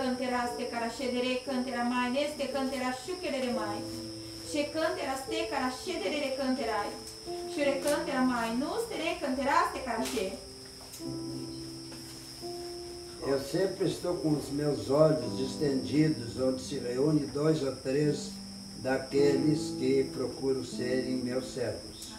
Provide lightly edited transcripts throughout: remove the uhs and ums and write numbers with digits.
canteras te cara shedere cantera mai neste cantera shukerere mai. She canteras te cara shedere canterai. Shure cantera mai nos tere canteras te cara she. Eu sempre estou com os meus olhos estendidos onde se reúne 2 ou 3 daqueles que procuram serem meus servos.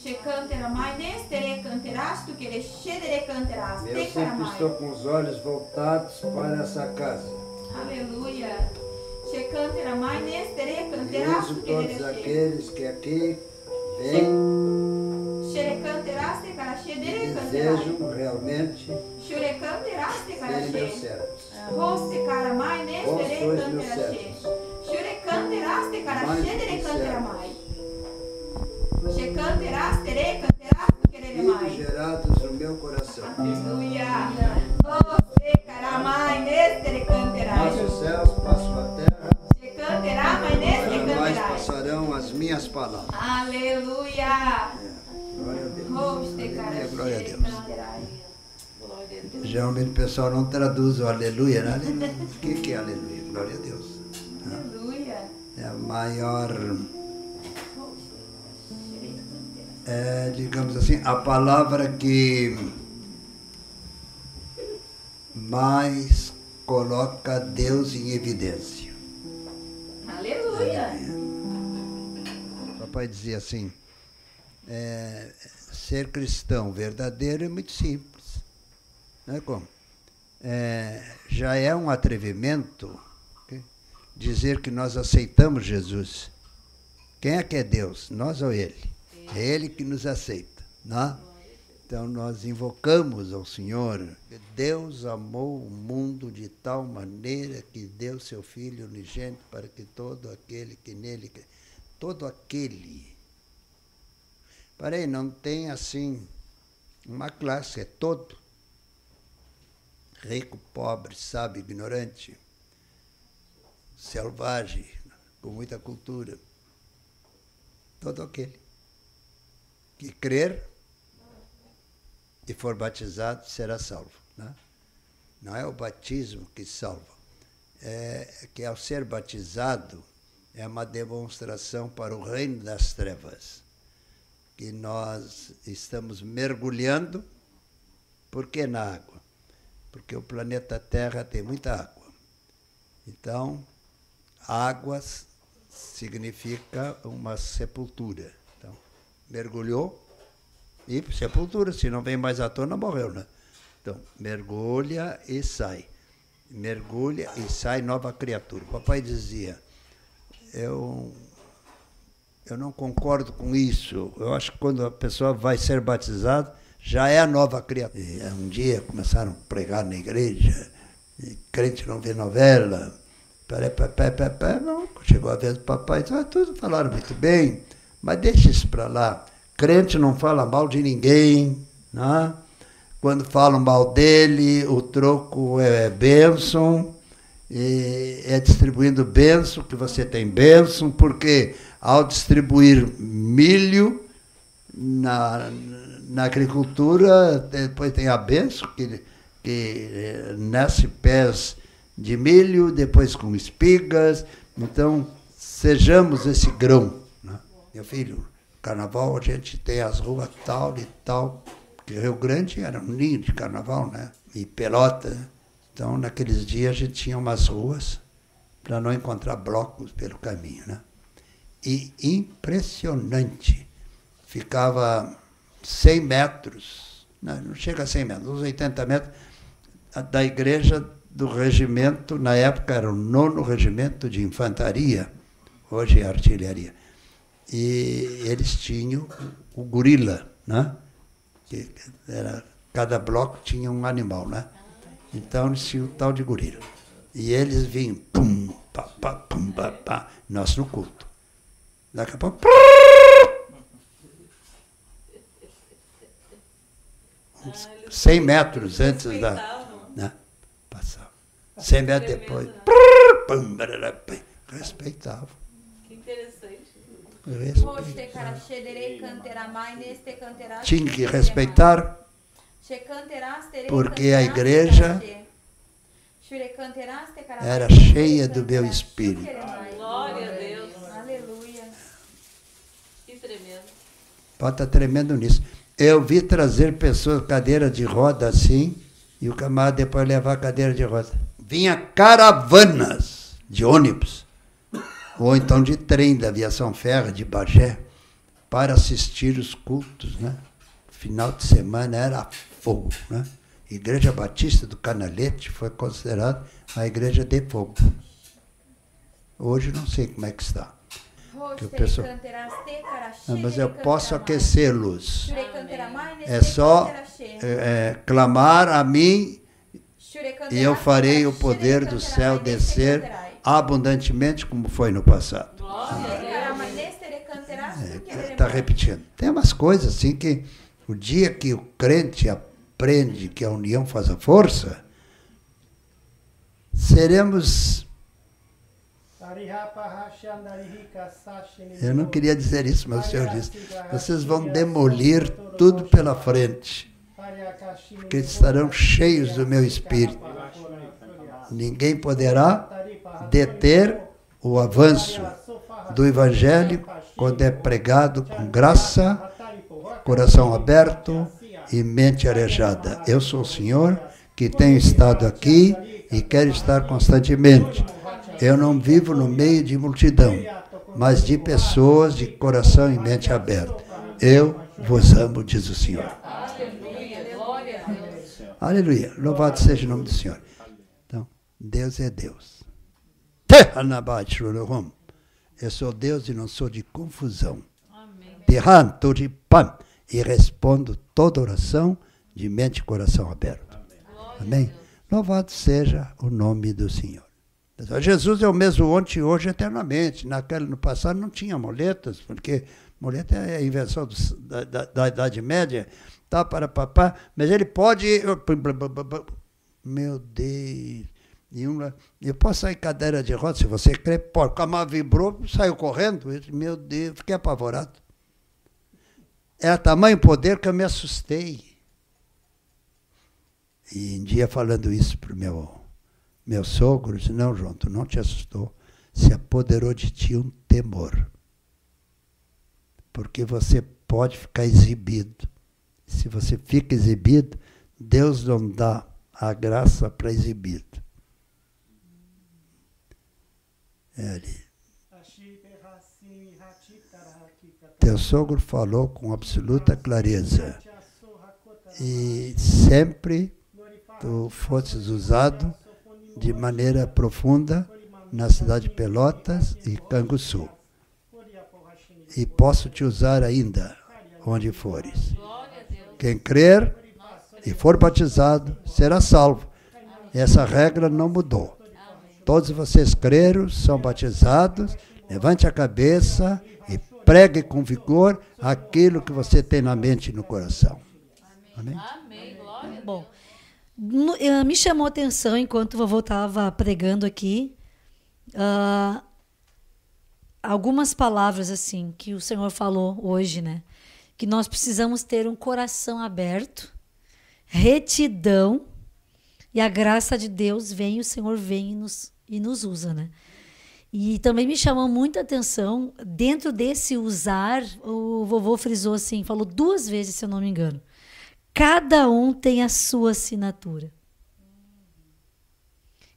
She cantera mai nestere canteras tu queres shedere canteras Eu te cara sempre mai. estou com os olhos voltados para essa casa. Aleluia. She cantera mai nestere E canteras uso tu todos queres she. aqueles que aqui vêm Shure canteras te cara e shedere canterai. desejam realmente Shure canteras te cara serem meus she. servos. Roste cara mai Vós nestere sois meus cantera she. servos. Shure canteras te cara Mais shedere que cantera servos. mai. She canteras tere canteras tu queres Filhos mai. gerados no meu coração. Aleluia. Roste cara mai nestere canterai. Passo os céus, passo a terra, She cantera mai nestere jamais canterai. passarão as minhas palavras. Aleluia. Glória a Deus. Roste cara Glória a shedere Deus. canterai. Geralmente o pessoal não traduz o aleluia, né? Aleluia. O que é aleluia? Glória a Deus. Aleluia. É a maior, digamos assim, a palavra que mais coloca Deus em evidência. Aleluia. Papai dizia assim, ser cristão verdadeiro é muito simples. Não é como? Já é um atrevimento dizer que nós aceitamos Jesus. Quem é que é Deus? Nós ou Ele? É Ele que nos aceita. Não? Então nós invocamos ao Senhor. Deus amou o mundo de tal maneira que deu seu Filho unigênito para que todo aquele que nele... Todo aquele... Parei, não tem assim uma classe, é todo. Rico, pobre, sábio, ignorante, selvagem, com muita cultura. Todo aquele que crer e for batizado será salvo. Né? Não é o batismo que salva. É que ao ser batizado é uma demonstração para o reino das trevas. Que nós estamos mergulhando. Por que na água? Porque o planeta Terra tem muita água. Então, águas significa uma sepultura. Então, mergulhou e sepultura, se não vem mais à tona, morreu, né? Então, mergulha e sai. Mergulha e sai nova criatura. O papai dizia, eu não concordo com isso. Eu acho que quando a pessoa vai ser batizada, já é a nova criatura. E um dia começaram a pregar na igreja, e crente não vê novela, não, chegou a vez do papai, tudo falaram muito bem, mas deixa isso para lá. Crente não fala mal de ninguém, né? Quando falam mal dele, o troco é bênção, e é distribuindo bênção, que você tem bênção, porque ao distribuir milho na agricultura, depois tem a bênção, que nasce pés de milho, depois com espigas. Então, sejamos esse grão. Né? Meu filho, carnaval a gente tem as ruas tal e tal, porque Rio Grande era um ninho de carnaval, né? E Pelota. Então, naqueles dias, a gente tinha umas ruas para não encontrar blocos pelo caminho. Né? E impressionante. Ficava 100 metros, não chega a 100 metros, uns 80 metros, da igreja do regimento, na época era o 9º Regimento de Infantaria, hoje é artilharia. E eles tinham o gorila, né? Que cada bloco tinha um animal, né? Então eles tinham o tal de gorila. E eles vinham, pum, pá, pá, pum, pá, pá, nós no culto. Daqui a pouco, 100 metros antes da... Né? Passava. 100 metros depois... Respeitava. Que interessante. Respeitava. Tinha que respeitar. porque a igreja era cheia do meu espírito. Glória a Deus. Aleluia. Que tremendo. Pode estar tremendo nisso. Eu vi trazer pessoas cadeira de roda assim, e o camarada depois levar a cadeira de roda. Vinha caravanas de ônibus, ou então de trem da aviação ferro de Bagé, para assistir os cultos, né? Final de semana era fogo, né? Igreja Batista do Canalete foi considerada a igreja de fogo. Hoje não sei como é que está. Que o pessoal... Não, mas eu posso aquecê-los. É só clamar a mim e eu farei o poder do céu descer abundantemente como foi no passado. Está repetindo. Tem umas coisas assim que o dia que o crente aprende que a união faz a força, seremos... Eu não queria dizer isso, mas o Senhor disse, vocês vão demolir tudo pela frente, porque estarão cheios do meu Espírito. Ninguém poderá deter o avanço do Evangelho quando é pregado com graça, coração aberto e mente arejada. Eu sou o Senhor que tenho estado aqui e quero estar constantemente. Eu não vivo no meio de multidão, mas de pessoas de coração e mente aberta. Eu vos amo, diz o Senhor. Aleluia, glória a Deus. Aleluia, louvado seja o nome do Senhor. Então, Deus é Deus. Eu sou Deus e não sou de confusão. E respondo toda oração de mente e coração aberto. Amém? Louvado seja o nome do Senhor. Jesus é o mesmo ontem, hoje, eternamente. No passado não tinha muletas, porque muleta é a invenção da Idade Média, tá, para papá, mas ele pode... Meu Deus... Eu posso sair cadeira de roda, se você crê, pode. O camarada vibrou, saiu correndo. Meu Deus, fiquei apavorado. Era tamanho poder que eu me assustei. E um dia falando isso para o meu sogro, disse, não, João, tu não te assustou. Se apoderou de ti um temor. Porque você pode ficar exibido. Se você fica exibido, Deus não dá a graça para exibido. Teu sogro falou com absoluta clareza. E sempre tu fosses usado de maneira profunda na cidade de Pelotas e Canguçu. E posso te usar ainda, onde fores. Quem crer e for batizado, será salvo. Essa regra não mudou. Todos vocês creram, são batizados, levante a cabeça e pregue com vigor aquilo que você tem na mente e no coração. Amém? Amém, glória a Deus. Bom, me chamou a atenção, enquanto o vovô estava pregando aqui, algumas palavras assim que o Senhor falou hoje, né? Que nós precisamos ter um coração aberto, retidão, e a graça de Deus vem, o Senhor vem e nos usa, né? E também me chamou muita atenção, dentro desse usar, o vovô frisou assim, falou 2 vezes, se eu não me engano. Cada um tem a sua assinatura.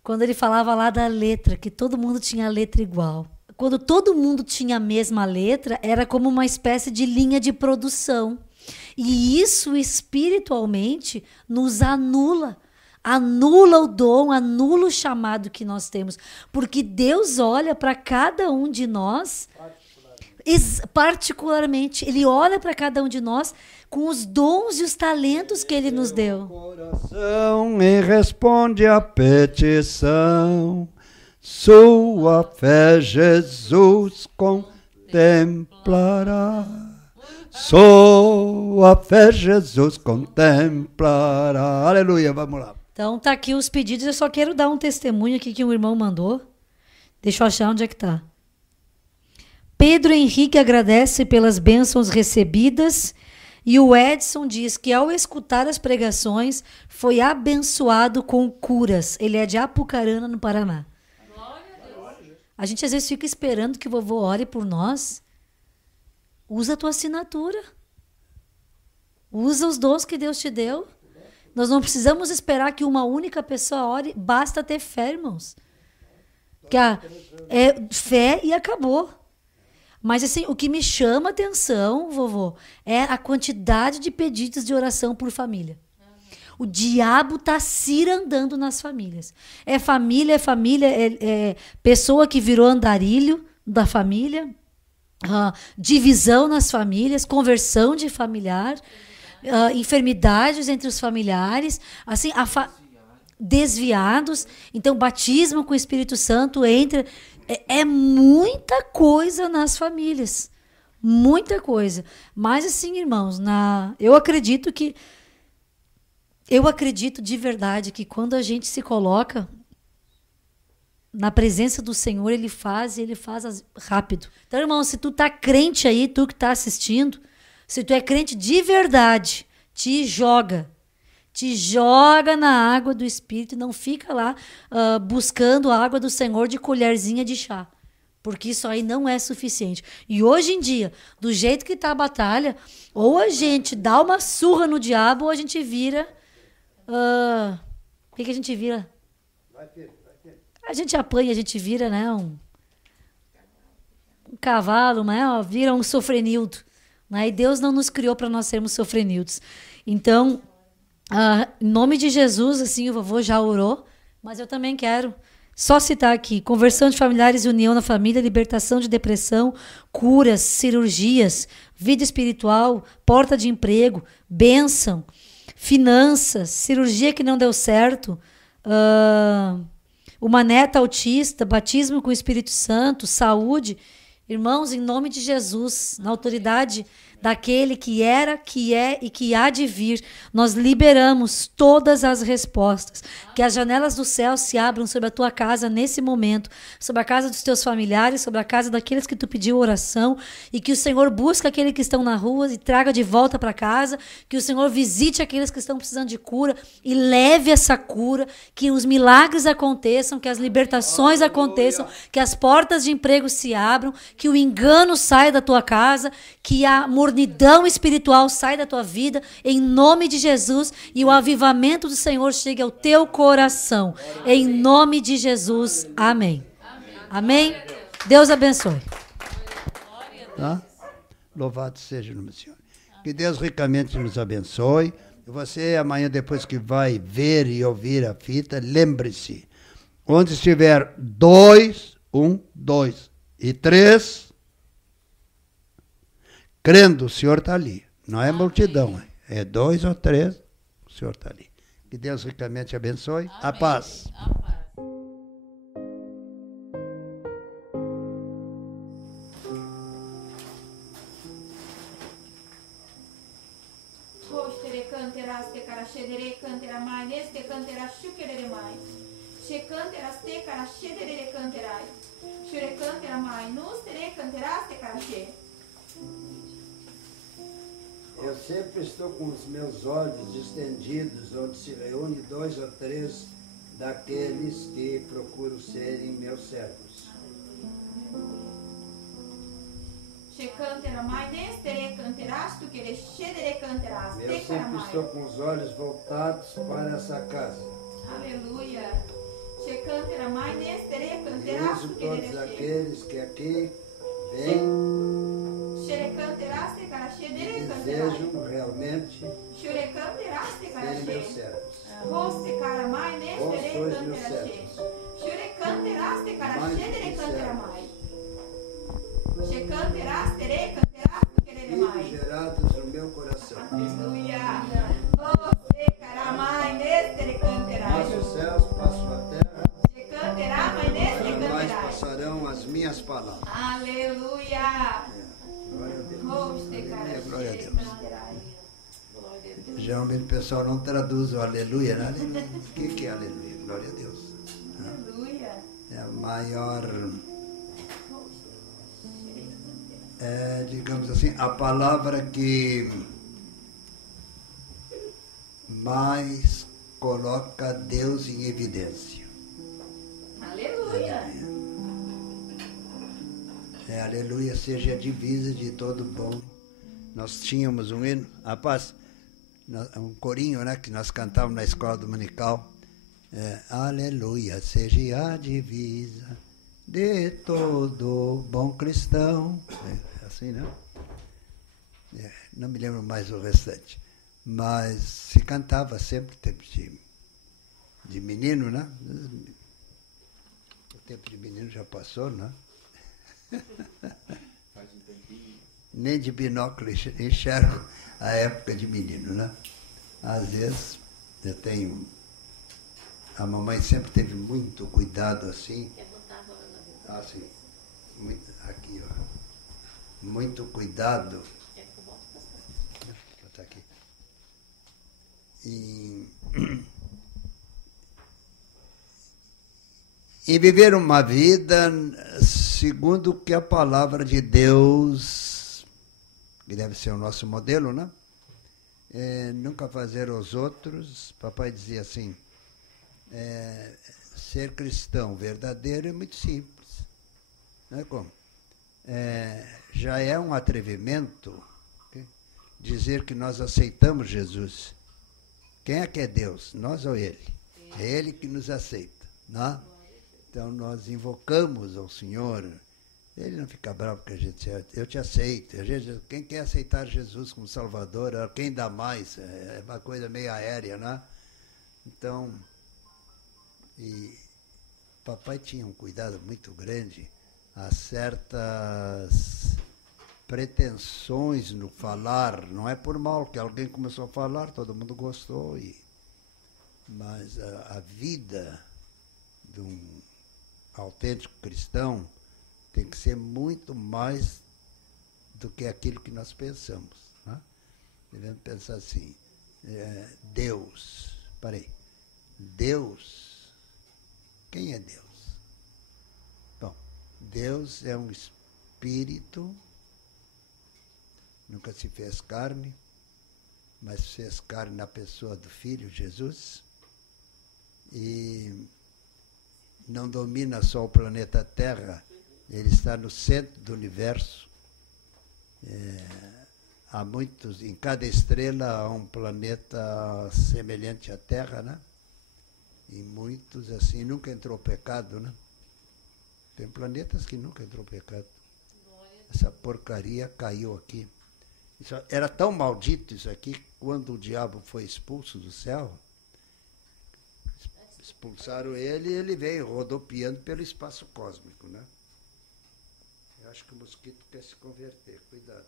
Quando ele falava lá da letra, que todo mundo tinha a letra igual. Quando todo mundo tinha a mesma letra, era como uma espécie de linha de produção. E isso espiritualmente nos anula. Anula o dom, anula o chamado que nós temos. Porque Deus olha para cada um de nós, particularmente, Ele olha para cada um de nós com os dons e os talentos que Ele nos deu. Coração e responde à petição, sua fé Jesus contemplará. Sua fé Jesus contemplará. Aleluia, vamos lá. Então, tá aqui os pedidos. Eu só quero dar um testemunho aqui que um irmão mandou. Deixa eu achar onde é que tá. Pedro Henrique agradece pelas bênçãos recebidas E o Edson diz que ao escutar as pregações foi abençoado com curas. Ele é de Apucarana, no Paraná. A gente às vezes fica esperando que o vovô ore por nós. Usa a tua assinatura. Usa os dons que Deus te deu. Nós não precisamos esperar que uma única pessoa ore. Basta ter fé, irmãos. Que é fé e acabou. Mas assim, o que me chama a atenção, vovô, é a quantidade de pedidos de oração por família. O diabo está cirandando nas famílias. É família, é pessoa que virou andarilho da família, divisão nas famílias, conversão de familiar, enfermidades entre os familiares, assim, desviados. Então, batismo com o Espírito Santo entra. É muita coisa nas famílias. Muita coisa. Mas, assim, irmãos, eu acredito de verdade que quando a gente se coloca na presença do Senhor, Ele faz rápido. Então, irmão, se tu tá crente aí, tu que tá assistindo, se tu é crente de verdade, te joga na água do Espírito, não fica lá buscando a água do Senhor de colherzinha de chá, porque isso aí não é suficiente. E hoje em dia, do jeito que está a batalha, ou a gente dá uma surra no diabo, ou a gente vira... o que a gente vira? A gente apanha, a gente vira, né, um cavalo, né, vira um sofrenildo. Né? E Deus não nos criou para nós sermos sofrenildos. Então... em nome de Jesus, assim, o vovô já orou, mas eu também quero só citar aqui: conversão de familiares e união na família, libertação de depressão, curas, cirurgias, vida espiritual, porta de emprego, bênção, finanças, cirurgia que não deu certo, uma neta autista, batismo com o Espírito Santo, saúde. Irmãos, em nome de Jesus, na autoridade daquele que era, que é e que há de vir, nós liberamos todas as respostas. Que as janelas do céu se abram sobre a tua casa nesse momento, sobre a casa dos teus familiares, sobre a casa daqueles que tu pediu oração, e que o Senhor busque aqueles que estão na rua e traga de volta para casa, que o Senhor visite aqueles que estão precisando de cura e leve essa cura, que os milagres aconteçam, que as libertações aconteçam, que as portas de emprego se abram, que o engano saia da tua casa, que a mornidão espiritual saia da tua vida, em nome de Jesus, e o avivamento do Senhor chegue ao teu coração, em nome de Jesus. Amém. Amém? Deus abençoe. Tá? Louvado seja o nome do Senhor. Que Deus ricamente nos abençoe. E você, amanhã, depois que vai ver e ouvir a fita, lembre-se, onde estiver 2, 1, 2 e 3, crendo, o Senhor está ali. Não é multidão, é 2 ou 3, o Senhor está ali. Que Deus ricamente abençoe. Amém. A paz. A paz. Eu sempre estou com os meus olhos estendidos, onde se reúne 2 ou 3 daqueles que procuram serem meus servos. Eu sempre estou com os olhos voltados para essa casa. Aleluia. Uso todos aqueles que aqui vêm e desejam realmente serem meus servos. Vós sois meus servos. Filhos gerados no meu coração. Passo os céus, passo a terra, jamais passarão as minhas palavras. Aleluia. Glória a Deus. Geralmente o pessoal não traduz o aleluia, né? O que é aleluia? Glória a Deus. Aleluia. É a maior, digamos assim, a palavra que mais coloca Deus em evidência. Aleluia. Aleluia seja a divisa de todo bom. Nós tínhamos um hino, rapaz, um corinho, né, que nós cantávamos na escola dominical. Aleluia seja a divisa de todo bom cristão. Assim, né? Não me lembro mais o restante. Mas se cantava sempre, tempo de menino, né? O tempo de menino já passou, né? Faz um tempinho. Nem de binóculo enxergo a época de menino, né? Às vezes eu tenho... A mamãe sempre teve muito cuidado assim. Assim, muito, aqui, ó. Muito cuidado. Vou botar aqui. E viver uma vida segundo o que a palavra de Deus, que deve ser o nosso modelo, né? Nunca fazer aos outros. Papai dizia assim, ser cristão verdadeiro é muito simples. Não é como? Já é um atrevimento, okay? Dizer que nós aceitamos Jesus. Quem é que é Deus? Nós ou Ele? É Ele que nos aceita, não? Então nós invocamos ao Senhor. Ele não fica bravo porque a gente diz, eu te aceito. Quem quer aceitar Jesus como Salvador, quem dá mais? É uma coisa meio aérea, né? Então, e papai tinha um cuidado muito grande a certas pretensões no falar. Não é por mal que alguém começou a falar, todo mundo gostou, mas a vida de um autêntico cristão tem que ser muito mais do que aquilo que nós pensamos, né? Devemos pensar assim, Deus, Deus, quem é Deus? Bom, Deus é um espírito, nunca se fez carne, mas fez carne na pessoa do Filho, Jesus, e não domina só o planeta Terra, ele está no centro do universo. Há muitos, em cada estrela há um planeta semelhante à Terra, né? E muitos assim, nunca entrou pecado, né? Tem planetas que nunca entrou pecado. Essa porcaria caiu aqui. Isso, era tão maldito isso aqui, quando o diabo foi expulso do céu, expulsaram ele e ele veio rodopiando pelo espaço cósmico, né? Eu acho que o mosquito quer se converter, cuidado.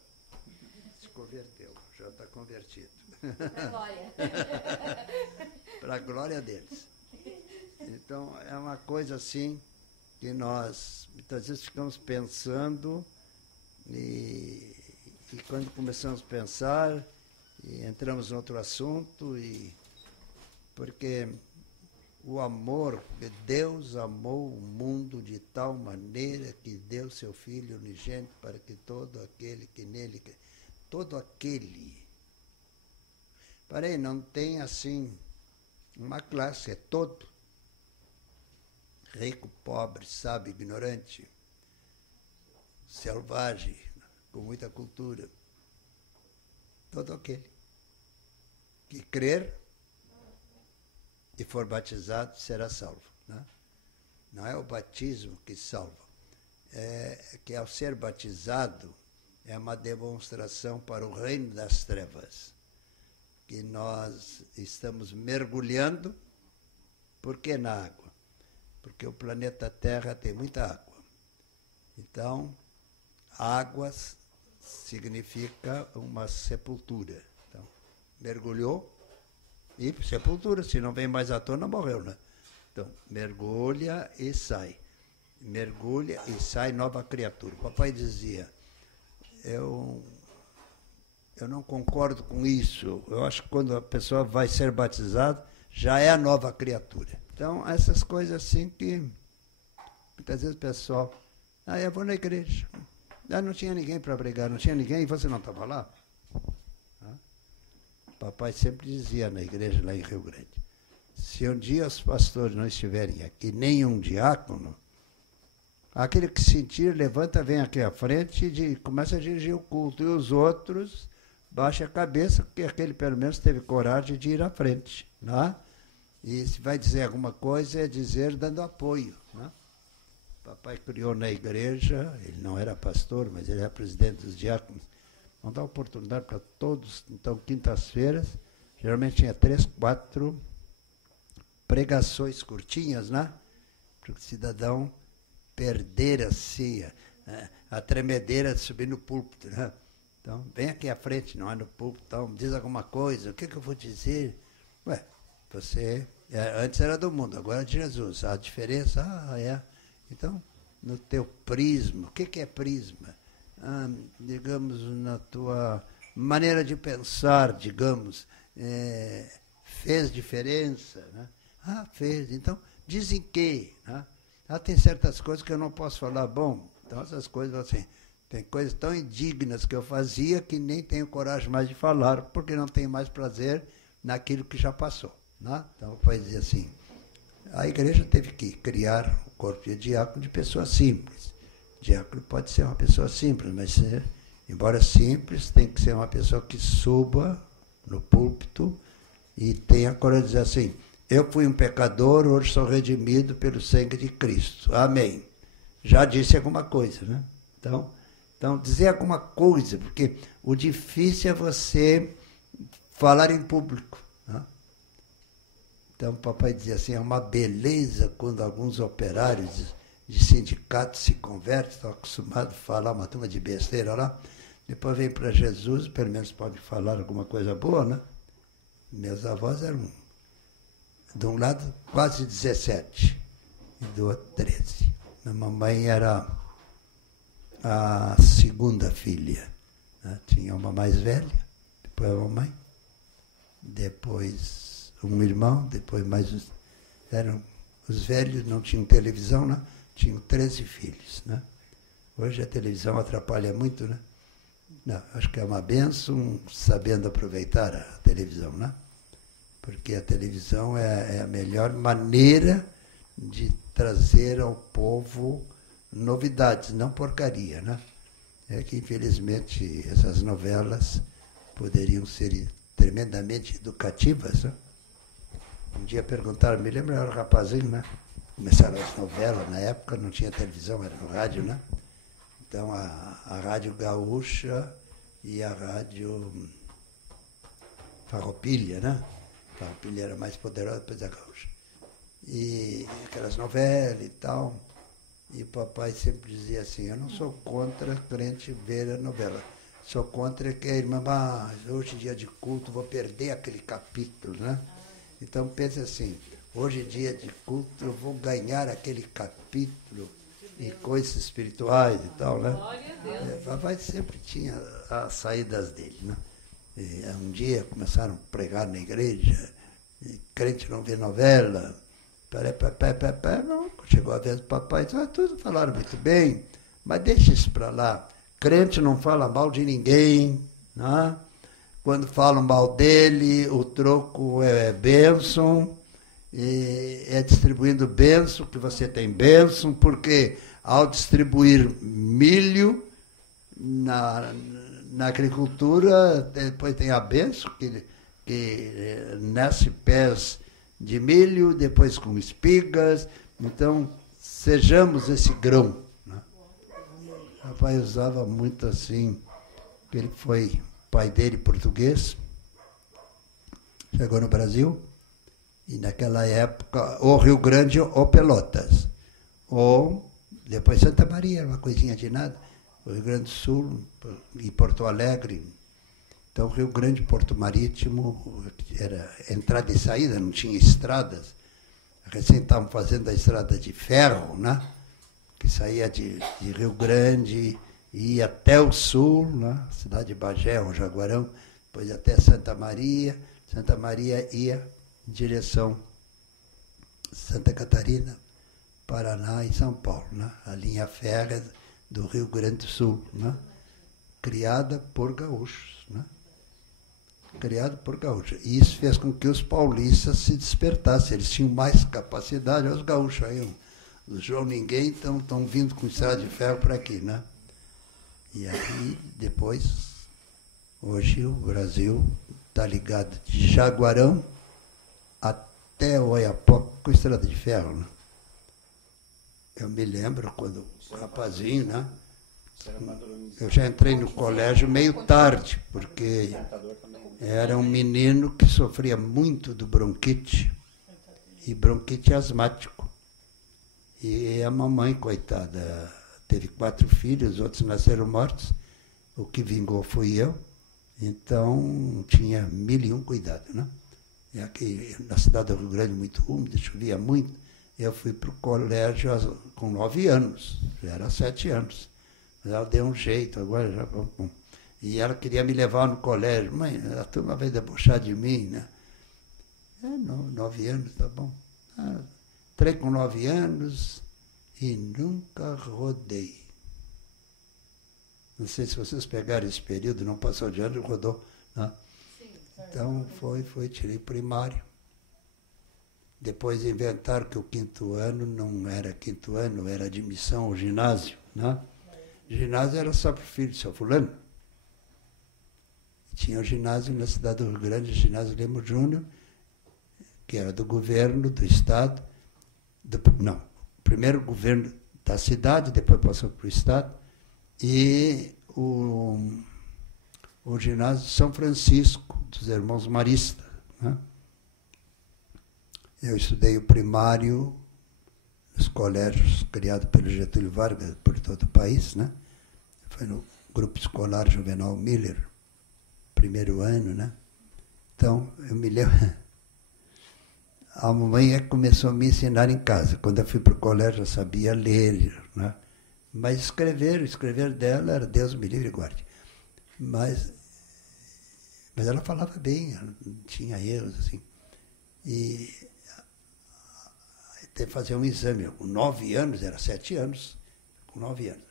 Se converteu, já está convertido. Pra glória. Para a glória deles. Então, é uma coisa assim que nós, muitas vezes, ficamos pensando e quando começamos a pensar, e entramos em outro assunto, porque o amor, Deus amou o mundo de tal maneira que deu seu Filho unigênito para que todo aquele que nele... Todo aquele... Parei, não tem assim uma classe, é todo. Rico, pobre, sábio, ignorante, selvagem, com muita cultura. Todo aquele que crer e for batizado será salvo, né? Não é o batismo que salva, é que ao ser batizado é uma demonstração para o reino das trevas, que nós estamos mergulhando. Por que na água? Porque o planeta Terra tem muita água. Então, águas significa uma sepultura. Então, mergulhou e sepultura, se não vem mais à tona, morreu, né? Então, mergulha e sai. Mergulha e sai nova criatura. O papai dizia, eu não concordo com isso. Eu acho que quando a pessoa vai ser batizada, já é a nova criatura. Então, essas coisas assim que muitas vezes o pessoal, eu vou na igreja. Não tinha ninguém para pregar, não tinha ninguém, e você não estava lá? Papai sempre dizia na igreja lá em Rio Grande, se um dia os pastores não estiverem aqui, nenhum diácono, aquele que sentir, levanta, vem aqui à frente e começa a dirigir o culto. E os outros, baixa a cabeça, porque aquele pelo menos teve coragem de ir à frente. Né? E se vai dizer alguma coisa, é dizer dando apoio. Né? Papai criou na igreja, ele não era pastor, mas ele era presidente dos diáconos. Vamos dar oportunidade para todos. Então, quintas-feiras, geralmente tinha 3, 4 pregações curtinhas, né? Para o cidadão perder assim, a tremedeira de subir no púlpito. Né? Então, vem aqui à frente, não é no púlpito, então, diz alguma coisa, o que eu vou dizer? Ué, você, antes era do mundo, agora é de Jesus. A diferença, é. Então, no teu prisma, o que é prisma? Digamos, na tua maneira de pensar, digamos, fez diferença, né? Fez. Então, dizem que, né? Tem certas coisas que eu não posso falar. Bom, então essas coisas assim, tem coisas tão indignas que eu fazia que nem tenho coragem mais de falar, porque não tenho mais prazer naquilo que já passou. Né? Então, vai dizer assim, a igreja teve que criar o corpo de diácono de pessoas simples. Diácono pode ser uma pessoa simples, mas, embora simples, tem que ser uma pessoa que suba no púlpito e tenha coragem de dizer assim, eu fui um pecador, hoje sou redimido pelo sangue de Cristo. Amém. Já disse alguma coisa, né? Então, dizer alguma coisa, porque o difícil é você falar em público. Né? Então, o papai dizia assim, é uma beleza quando alguns operários de sindicatos se convertem, estão acostumados a falar uma turma de besteira lá, depois vem para Jesus, pelo menos pode falar alguma coisa boa, né? Meus avós eram, de um lado, quase 17, e do outro, 13. Minha mamãe era a segunda filha. Né? Tinha uma mais velha, depois a mamãe, depois um irmão, depois mais... Os velhos não tinham televisão, né? Tinham 13 filhos. Né? Hoje a televisão atrapalha muito, né? Não, acho que é uma bênção sabendo aproveitar a televisão, né? Porque a televisão é a melhor maneira de trazer ao povo novidades, não porcaria, né? É que, infelizmente, essas novelas poderiam ser tremendamente educativas, né? Um dia perguntaram, me lembro, eu era um rapazinho, né? Começaram as novelas, na época não tinha televisão, era no rádio, né? Então, a Rádio Gaúcha e a Rádio Farroupilha, né? A Farroupilha era mais poderosa, depois a Gaúcha. E aquelas novelas e tal. E o papai sempre dizia assim, eu não sou contra crente ver a novela. Sou contra que a irmã, hoje é dia de culto, vou perder aquele capítulo, né? Então, pense assim, hoje é dia de culto, eu vou ganhar aquele capítulo e coisas espirituais e tal, né? Papai sempre tinha as saídas dele, né? E, um dia começaram a pregar na igreja, e crente não vê novela, não, chegou a vez do papai, todos falaram muito bem, mas deixa isso para lá. Crente não fala mal de ninguém, né? Quando falam mal dele, o troco é bênção, e é distribuindo bênção, que você tem bênção, porque ao distribuir milho na agricultura, depois tem a bênção, que nasce pés de milho, depois com espigas. Então, sejamos esse grão. Né? O papai usava muito assim, ele foi pai dele português, chegou no Brasil, e naquela época, ou Rio Grande ou Pelotas, ou depois Santa Maria, uma coisinha de nada, o Rio Grande do Sul e Porto Alegre. Então, Rio Grande, Porto Marítimo, era entrada e saída, não tinha estradas. Recém estavam fazendo a estrada de ferro, né? Que saía de Rio Grande e ia até o sul, né? Cidade de Bagé, ou Jaguarão, depois até Santa Maria. Santa Maria ia em direção Santa Catarina, Paraná e São Paulo, né? A linha férrea do Rio Grande do Sul, né? Criada por gaúchos, né? criado por gaúchos. E isso fez com que os paulistas se despertassem. Eles tinham mais capacidade. Os gaúchos aí, o João Ninguém, estão vindo com estrada de ferro para aqui, né? E aí, depois, hoje o Brasil está ligado de Jaguarão até Oiapoque com estrada de ferro, né? Eu me lembro quando, rapazinho, né? Eu já entrei no colégio meio tarde, porque era um menino que sofria muito do bronquite, e bronquite asmático. E a mamãe, coitada, teve 4 filhos, outros nasceram mortos. O que vingou fui eu. Então, tinha 1001 cuidados, né? E aqui, na cidade do Rio Grande, muito úmido, chovia muito. Eu fui para o colégio com 9 anos, já era 7 anos. Mas ela deu um jeito, agora já... Bom. E ela queria me levar no colégio. Mãe, a turma veio debochar de mim, né? 9 anos, tá bom. Entrei com 9 anos e nunca rodei. Não sei se vocês pegaram esse período, não passou de ano e rodou, né? Então, tirei primário. Depois inventaram que o 5º ano não era 5º ano, era admissão ao ginásio, né? Ginásio era só para o filho do seu fulano. Tinha o ginásio na cidade do Rio Grande, o ginásio Lemos Júnior, que era do governo, do estado, primeiro governo da cidade, depois passou para o estado, e o ginásio São Francisco, dos Irmãos Maristas, né? Eu estudei o primário nos colégios criados pelo Getúlio Vargas, por todo o país, né? Foi no Grupo Escolar Juvenal Miller, primeiro ano, né? Então, eu me lembro... A mamãe começou a me ensinar em casa. Quando eu fui para o colégio, eu sabia ler, né? Mas escrever dela era Deus me livre e guarde. Mas ela falava bem, ela não tinha erros, assim. E teve que fazer um exame. Com 9 anos, era 7 anos, com 9 anos.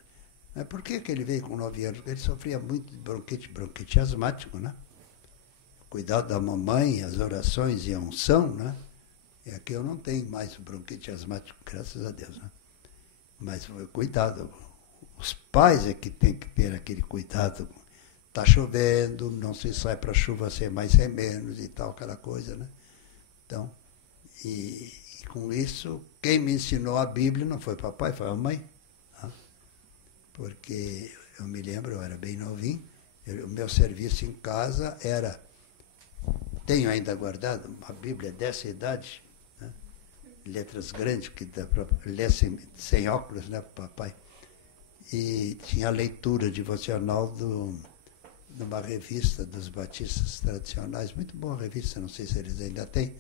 Mas por que ele veio com 9 anos? Porque ele sofria muito de bronquite asmático, né? Cuidado da mamãe, as orações e a unção, né? E aqui eu não tenho mais o bronquite asmático, graças a Deus, né? Mas cuidado, os pais é que tem que ter aquele cuidado. Está chovendo, não se sai para a chuva sem mais sem menos e tal, aquela coisa, né? Então, e com isso, quem me ensinou a Bíblia não foi papai, foi a mãe. Né? Porque eu me lembro, eu era bem novinho, o meu serviço em casa era, tenho ainda guardado uma Bíblia dessa idade, né? Letras grandes, que dá para ler sem óculos, né, papai? E tinha a leitura devocional numa revista dos batistas tradicionais, muito boa revista, não sei se eles ainda têm.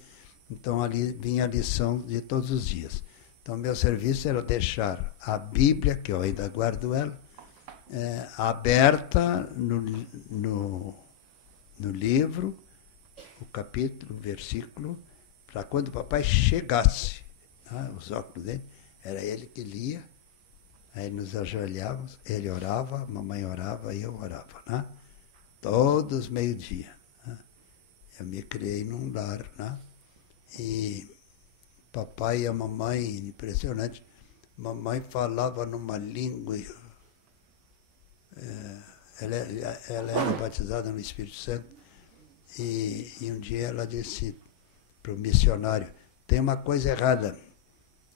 Então, ali vinha a lição de todos os dias. Então, meu serviço era deixar a Bíblia, que eu ainda guardo ela, aberta no livro, o capítulo, o versículo, para quando o papai chegasse, né, os óculos dele, era ele que lia, aí nos ajoelhávamos, ele orava, a mamãe orava e eu orava, né? Todos meio-dia. Né? Eu me criei num lar, né? E papai e a mamãe, impressionante, mamãe falava numa língua, ela era batizada no Espírito Santo, e um dia ela disse para o missionário, tem uma coisa errada,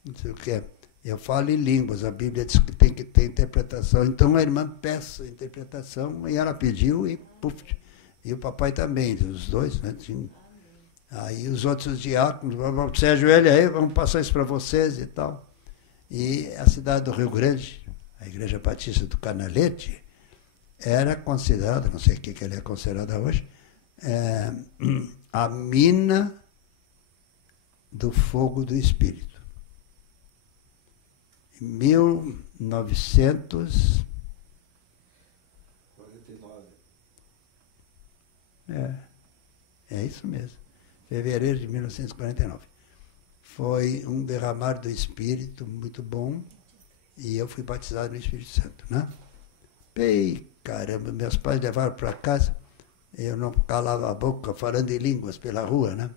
não sei o que é, eu falo em línguas, a Bíblia diz que tem que ter interpretação, então a irmã peça interpretação, e ela pediu, e puf, e o papai também, os dois, né, tinham. Aí os outros diáconos, você ajoelha aí, vamos passar isso para vocês e tal. E a cidade do Rio Grande, a Igreja Batista do Canalete, era considerada, não sei o que ela é considerada hoje, a mina do fogo do Espírito. Em 1949. É isso mesmo. Fevereiro de 1949. Foi um derramar do Espírito muito bom e eu fui batizado no Espírito Santo, né? Ei, caramba, meus pais levaram para casa eu não calava a boca falando em línguas pela rua, né?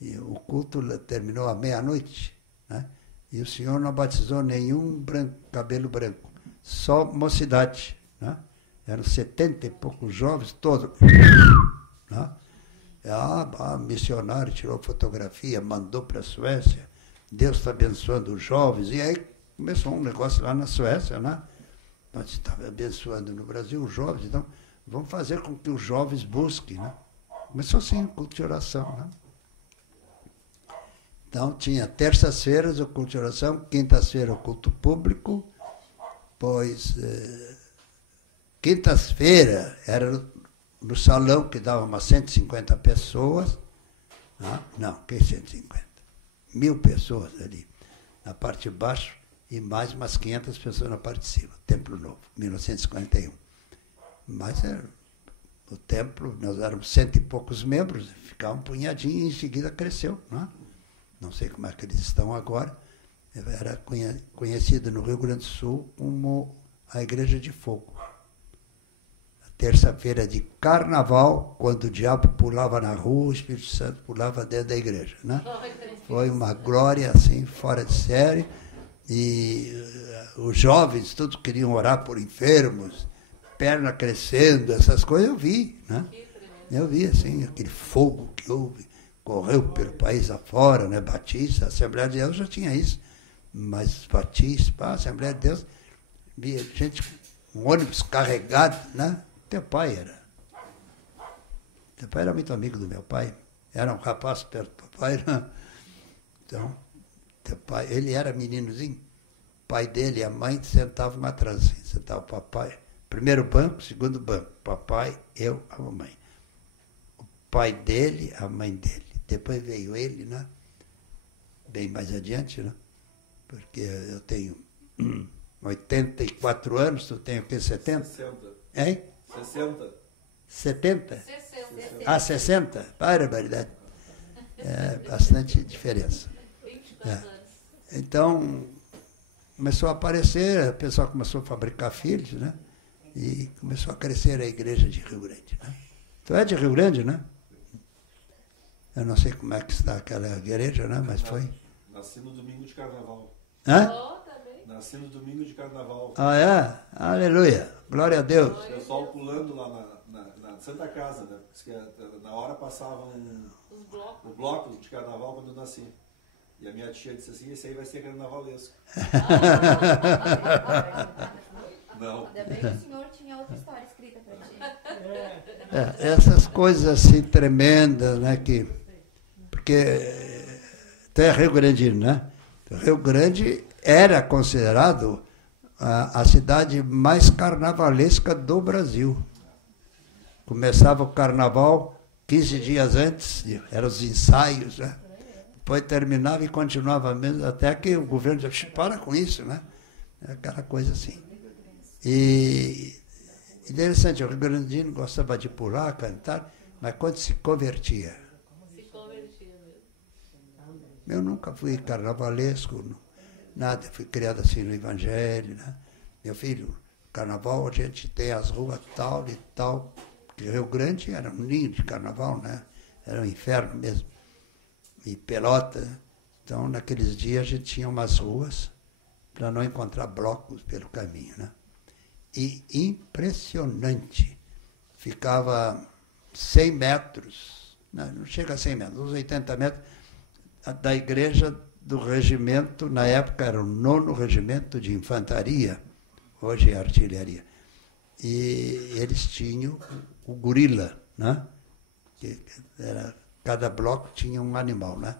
E o culto terminou à meia-noite, né? E o senhor não batizou nenhum cabelo branco, só mocidade, né? Eram 70 e poucos jovens, todos. Né? Missionário, tirou fotografia, mandou para a Suécia. Deus está abençoando os jovens. E aí começou um negócio lá na Suécia, né? Nós estávamos abençoando no Brasil os jovens, então vamos fazer com que os jovens busquem, né? Começou assim, o culto de oração, né? Então tinha terças-feiras o culto de oração, quintas-feiras o culto público, pois quintas-feira era no salão que dava umas 150 pessoas, né? Não, que 150? 1000 pessoas ali, na parte de baixo, e mais umas 500 pessoas na parte de cima. Templo Novo, 1951. Mas o templo, nós éramos 100 e poucos membros, ficava um punhadinho e em seguida cresceu. Não sei como é que eles estão agora. Era conhecida no Rio Grande do Sul como a Igreja de Fogo. Terça-feira de carnaval, quando o diabo pulava na rua, o Espírito Santo pulava dentro da igreja, né? Foi uma glória assim, fora de série. E os jovens todos queriam orar por enfermos, perna crescendo, essas coisas eu vi, né? Eu vi assim, aquele fogo que houve, correu pelo país afora, né? Batista, a Assembleia de Deus já tinha isso, mas Batista, a Assembleia de Deus, via gente, um ônibus carregado, né? Teu pai era muito amigo do meu pai. Era um rapaz perto do papai, né? Então, teu pai, ele era meninozinho. O pai dele e a mãe sentavam atrás. Assim, sentava o papai. Primeiro banco, segundo banco. Papai, eu, a mamãe. O pai dele, a mãe dele. Depois veio ele, né? Bem mais adiante, né? Porque eu tenho 84 anos, tu tem o quê? 70? 60. Hein? 60. 70? 60. Ah, 60? Barbaridade. É bastante diferença. 24 anos. Então, começou a aparecer, o pessoal começou a fabricar filhos, né? E começou a crescer a igreja de Rio Grande, né? Tu é de Rio Grande, né? Eu não sei como é que está aquela igreja, né? Mas foi. Nasci no domingo de carnaval. Hã? Também. Nasci no domingo de carnaval. Ah, é? Aleluia. Glória a Deus. O pessoal pulando lá na Santa Casa, né? Porque na hora passavam Os blocos. o bloco de carnaval quando eu nasci. E a minha tia disse assim, esse aí vai ser carnavalesco. Não. Ainda bem que o senhor tinha outra história escrita pra ti. Essas coisas assim tremendas, né? Porque tu é Rio Grandino, né? Rio Grande era considerado a cidade mais carnavalesca do Brasil. Começava o carnaval 15 dias antes, eram os ensaios, né? Depois terminava e continuava mesmo, até que o governo disse, para com isso, né? Aquela coisa assim. E interessante, o Rio Grandino gostava de pular, cantar, mas quando se convertia. Se convertia mesmo. Eu nunca fui carnavalesco, nada, fui criado assim no Evangelho, né? Meu filho, carnaval a gente tem as ruas tal e tal, porque Rio Grande era um ninho de carnaval, né? Era um inferno mesmo. E Pelota, então naqueles dias a gente tinha umas ruas para não encontrar blocos pelo caminho, né? E impressionante, ficava 100 metros, não chega a 100 metros, uns 80 metros, da igreja do regimento, na época era o 9º Regimento de Infantaria, hoje é artilharia. E eles tinham o gorila, né? Que era, cada bloco tinha um animal, né?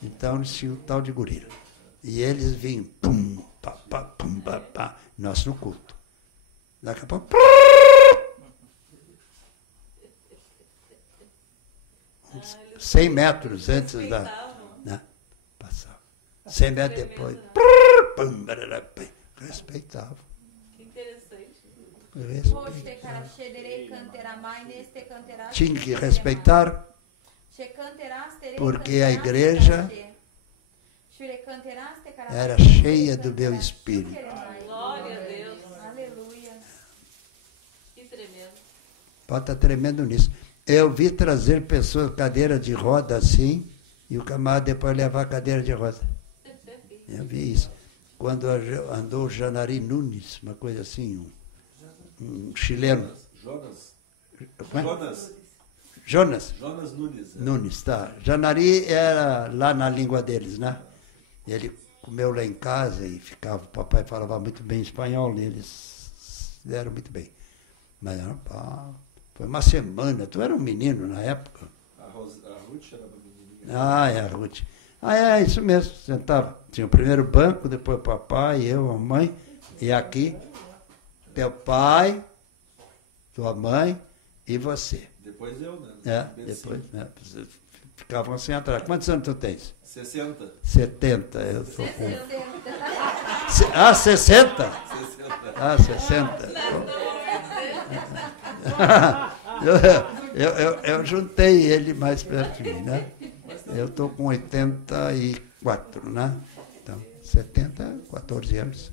Então eles tinham o tal de gorila. E eles vinham, pum, pá, pá, pum, pá, pá, nós no culto. Daqui a pouco, uns 100 metros antes da... Né? Passava. 100 metros depois, respeitava. Que interessante. Tinha que respeitar, porque a igreja era cheia do meu espírito. Glória a Deus. Aleluia. Que tremendo. Pode estar tremendo nisso. Eu vi trazer pessoas cadeira de roda assim, e o camarada depois levar a cadeira de roda. Eu vi isso. Quando andou o Janari Nunes, uma coisa assim, um chileno. Jonas Nunes. Nunes, tá. Janari era lá na língua deles, né? Ele comeu lá em casa e ficava, o papai falava muito bem espanhol, e eles deram muito bem. Mas foi uma semana, tu era um menino na época. A Ruth era uma menininha. É a Ruth. É isso mesmo, sentava. Tinha o primeiro banco, depois o papai, eu, a mãe, e aqui, teu pai, tua mãe e você. Depois eu, né? Depois, né? Ficavam assim atrás. Quantos anos tu tens? 60. 70, eu sou com... 60? 60. Eu juntei ele mais perto de mim, né? Eu estou com 84, né? Então, 70, 14 anos.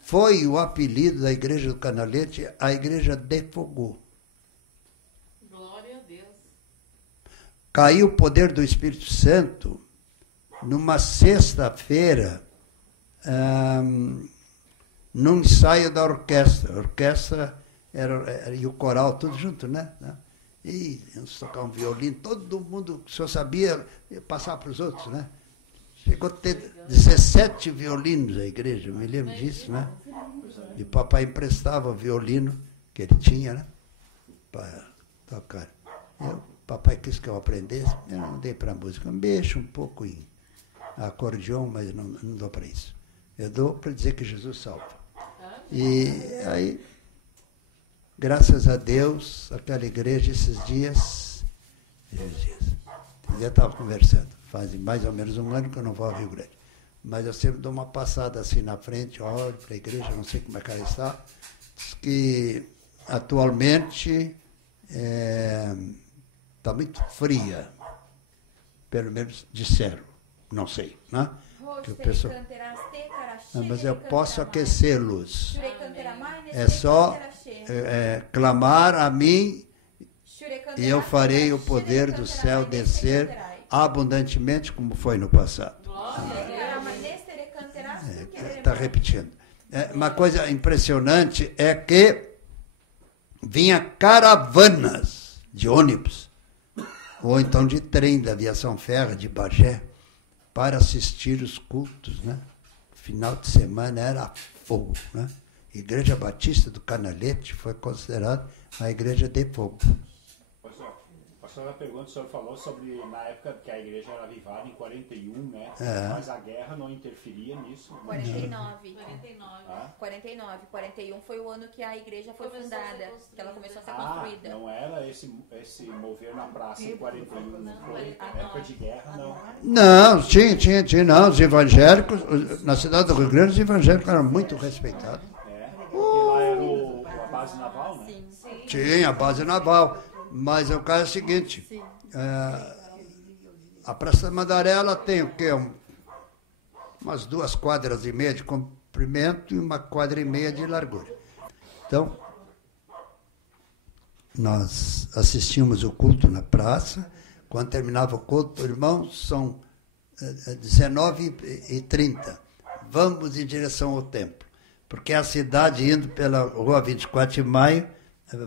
Foi o apelido da Igreja do Canalete, a Igreja de Fogo. Glória a Deus. Caiu o poder do Espírito Santo numa sexta-feira, num ensaio da orquestra. A orquestra e o coral, tudo junto, né? E eles tocavam violino, todo mundo só sabia passar para os outros, né? Chegou a ter 17 violinos a igreja, eu me lembro disso, né? E o papai emprestava o violino que ele tinha, né? Para tocar. Papai quis que eu aprendesse, eu não dei para música. Eu mexo um pouco em acordeon, mas não dou para isso. Eu dou para dizer que Jesus salva. E aí, graças a Deus, aquela igreja, esses dias, eu estava conversando, faz mais ou menos um ano que eu não vou ao Rio Grande. Mas eu sempre dou uma passada assim na frente, olho para a igreja, não sei como é que ela está. Diz que atualmente está muito fria, pelo menos disseram, não sei, né? Que o pessoal... mas eu posso aquecê-los. É só clamar a mim e eu farei o poder do céu descer abundantemente como foi no passado. Está repetindo. Uma coisa impressionante é que vinha caravanas de ônibus ou então de trem da aviação ferro de Bagé para assistir os cultos, né? Final de semana era fogo, né? Igreja Batista do Canalete foi considerada a igreja de fogo. Pastor, a pergunta, o senhor falou sobre, na época que a igreja era avivada, em 41, né? Mas a guerra não interferia nisso? 49. 49. 41 foi o ano que a igreja foi fundada, que ela começou a ser construída. Não era esse mover na praça em 41, não foi? Época de guerra, não? Não, tinha, não. Os evangélicos, na cidade do Rio Grande, os evangélicos eram muito respeitados. Porque lá era a base naval, né? Sim. Tinha a base naval. Mas o caso é o seguinte, a Praça da Mandaré, ela tem o quê? Umas 2 quadras e meia de comprimento e 1 quadra e meia de largura. Então, nós assistimos o culto na praça. Quando terminava o culto, irmãos, são 19h30. Vamos em direção ao templo. Porque a cidade, indo pela Rua 24 de Maio,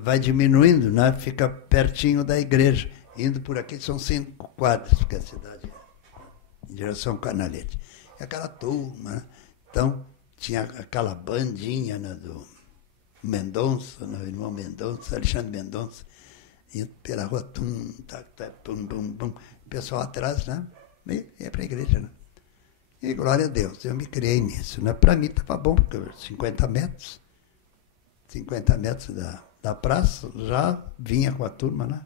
vai diminuindo, né? Fica pertinho da igreja. Indo por aqui são 5 quadras, porque a cidade é em direção ao Canalete. E aquela turma, né? Então, tinha aquela bandinha, né, do Mendonça, né, o irmão Mendonça, Alexandre Mendonça, indo pela rua, o pessoal atrás, né? E ia para a igreja, né? E glória a Deus, eu me criei nisso, né? Para mim estava bom, porque 50 metros da praça, já vinha com a turma, né,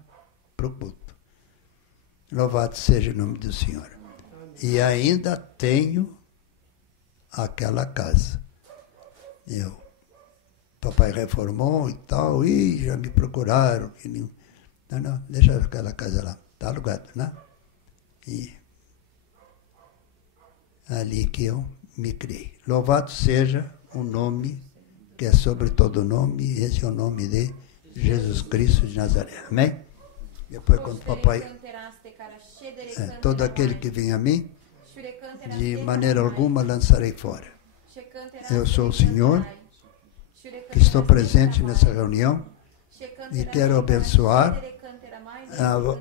para o culto. Louvado seja o nome do Senhor. E ainda tenho aquela casa. Papai reformou e tal, e já me procuraram. Não, deixa aquela casa lá, está alugado, né? E ali que eu me criei. Louvado seja o nome que é sobre todo nome, e esse é o nome de Jesus Cristo de Nazaré. Amém? Depois, quando o papai... todo aquele que vem a mim, de maneira alguma lançarei fora. Eu sou o Senhor, que estou presente nessa reunião e quero abençoar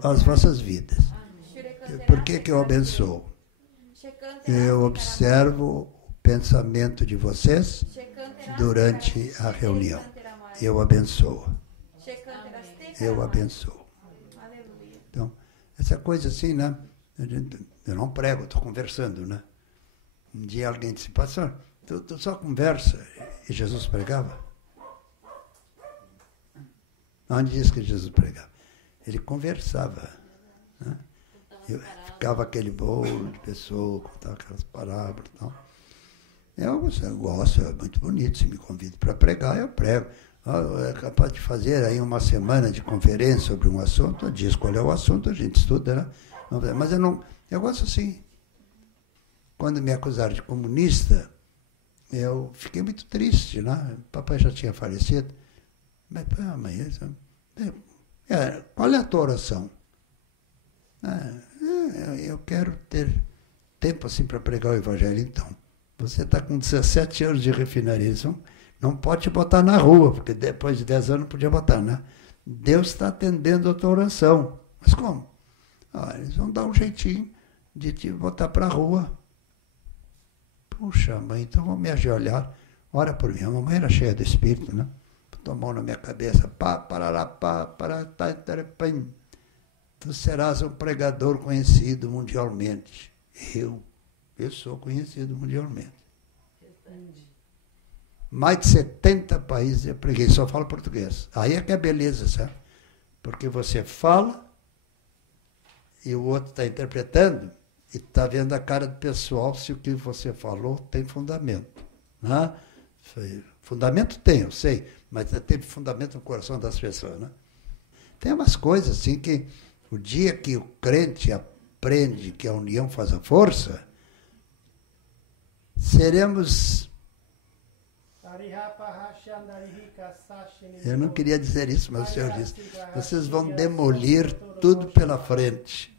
as vossas vidas. Por que eu abençoo? Eu observo o pensamento de vocês durante a reunião. Eu abençoo. Eu abençoo. Então, essa coisa assim, né? Eu não prego, estou conversando, né? Um dia alguém disse, pastor, tu só conversa. E Jesus pregava? Onde diz que Jesus pregava? Ele conversava. Né? Ficava aquele bolo de pessoa, contava aquelas parábolas e tal. Eu gosto, é muito bonito. Se me convida para pregar, eu prego. É capaz de fazer aí uma semana de conferência sobre um assunto, diz qual é o assunto, a gente estuda, né? Mas eu gosto assim. Quando me acusaram de comunista, eu fiquei muito triste, né? O papai já tinha falecido. Mas, qual é a tua oração? Eu quero ter tempo assim para pregar o evangelho, então. Você está com 17 anos de refinaria, não pode te botar na rua, porque depois de 10 anos não podia botar, né? Deus está atendendo a tua oração. Mas como? Eles vão dar um jeitinho de te botar para a rua. Puxa, mãe, então vão me ajoelhar. Ora por mim. A mamãe era cheia do Espírito, né? Botou a mão na minha cabeça. Tu serás um pregador conhecido mundialmente. Eu sou conhecido mundialmente. Mais de 70 países eu preguei, só falo português. Aí é que é beleza, sabe? Porque você fala e o outro está interpretando e está vendo a cara do pessoal se o que você falou tem fundamento. Né? Fundamento tem, eu sei, mas teve fundamento no coração das pessoas. Né? Tem umas coisas assim que o dia que o crente aprende que a união faz a força, seremos... Eu não queria dizer isso, mas o Senhor disse, vocês vão demolir tudo pela frente,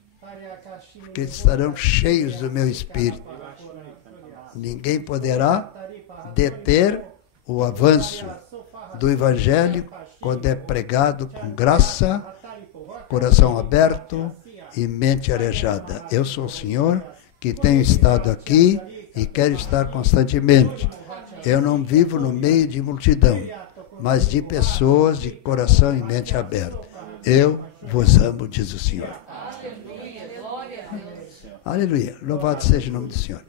porque estarão cheios do meu Espírito. Ninguém poderá deter o avanço do Evangelho quando é pregado com graça, coração aberto e mente arejada. Eu sou o Senhor que tenho estado aqui e quero estar constantemente. Eu não vivo no meio de multidão, mas de pessoas de coração e mente aberta. Eu vos amo, diz o Senhor. Aleluia. Louvado seja o nome do Senhor.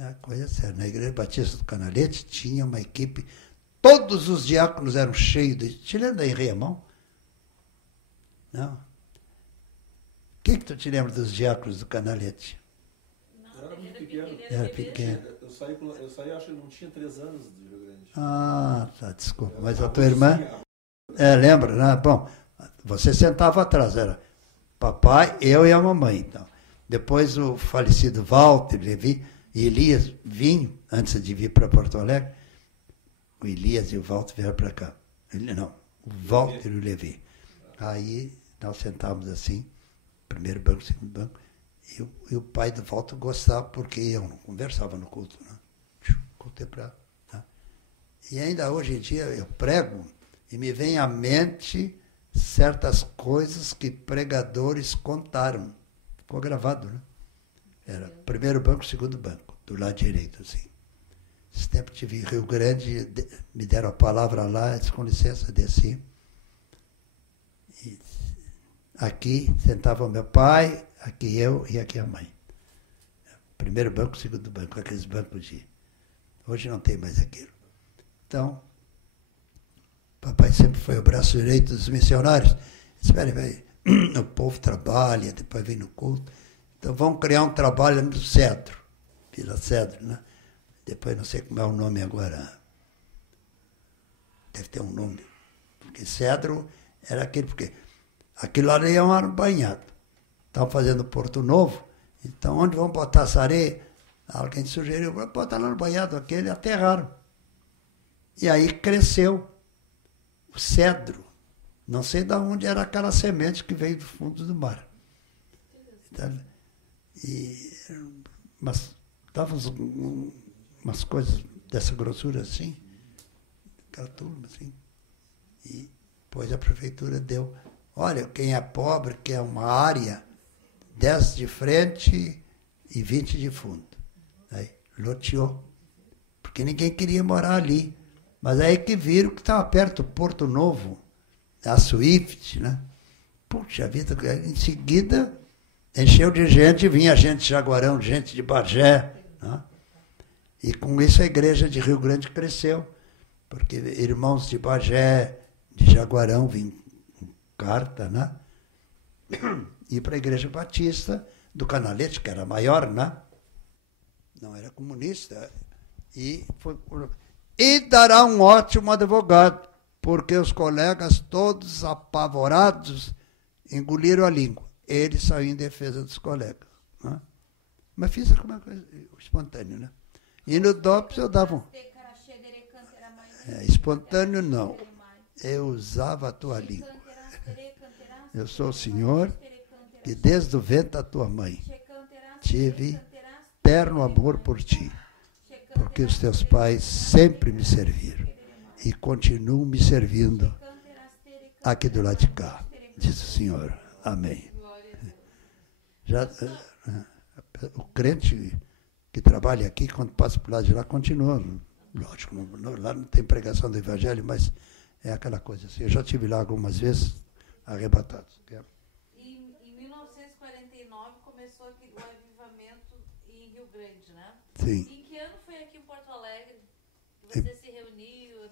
É a coisa séria. Na Igreja Batista do Canalete tinha uma equipe, todos os diáconos eram cheios de... Te lembra da Henri Amão? Não? O que tu te lembra dos diáconos do Canalete? Era muito pequeno. Era pequeno. Eu saí, acho que não tinha 3 anos de Rio Grande. Ah, tá, desculpa. Mas a tua irmã... lembra, né? Bom, você sentava atrás, era papai, eu e a mamãe, então. Depois o falecido Walter, Levi, e Elias vinham, antes de vir para Porto Alegre, o Elias e o Walter vieram para cá. Não, o Walter e o Levi. Aí nós sentávamos assim, primeiro banco, segundo banco, e o pai do Walter gostava, porque eu não conversava no culto, né? Culto é pra, né? E ainda hoje em dia eu prego e me vem à mente certas coisas que pregadores contaram. Ficou gravado, né? Era primeiro banco, segundo banco, do lado direito, assim. Esse tempo tive em Rio Grande, me deram a palavra lá, disse, com licença, desci. E aqui sentava o meu pai, aqui eu e aqui a mãe. Primeiro banco, segundo banco, aqueles bancos de... Hoje não tem mais aquilo. Então, papai sempre foi o braço direito dos missionários. Espera aí, o povo trabalha, depois vem no culto. Então vamos criar um trabalho no Cedro, Vila Cedro, né? Depois não sei como é o nome agora. Deve ter um nome. Porque Cedro era aquele, porque aquilo ali é um ar banhado. Estavam fazendo Porto Novo, então onde vão botar essa areia? Alguém sugeriu, botar lá no banhado aquele, aterraram. E aí cresceu o cedro. Não sei de onde era aquela semente que veio do fundo do mar. Mas estavam umas coisas dessa grossura assim, aquela turma assim. E depois a prefeitura deu, olha, quem é pobre quer uma área 10 de frente e 20 de fundo. Aí loteou, porque ninguém queria morar ali. Mas aí que viram que estava perto do Porto Novo, a Swift, né? Puxa vida, em seguida encheu de gente, vinha gente de Jaguarão, gente de Bagé, né? E com isso a igreja de Rio Grande cresceu, porque irmãos de Bagé, de Jaguarão vinham com carta, né? E para a igreja batista do Canalete, que era maior, né? Não era comunista. E dará um ótimo advogado, porque os colegas todos apavorados engoliram a língua. Ele saiu em defesa dos colegas. Né? Mas fiz alguma coisa espontâneo, né? E no DOPS eu dava um... espontâneo não. Eu usava a tua língua. Eu sou o Senhor que desde o ventre da tua mãe tive terno amor por ti, porque os teus pais sempre me serviram e continuam me servindo aqui do lado de cá, diz o Senhor. Amém. Já, o crente que trabalha aqui, quando passa para o lado de lá, continua. Lógico, lá não tem pregação do Evangelho, mas é aquela coisa assim. Eu já estive lá algumas vezes, arrebatado. Em 1949 começou aqui o avivamento em Rio Grande, né? Sim. Em que ano foi aqui em Porto Alegre que você se reuniu?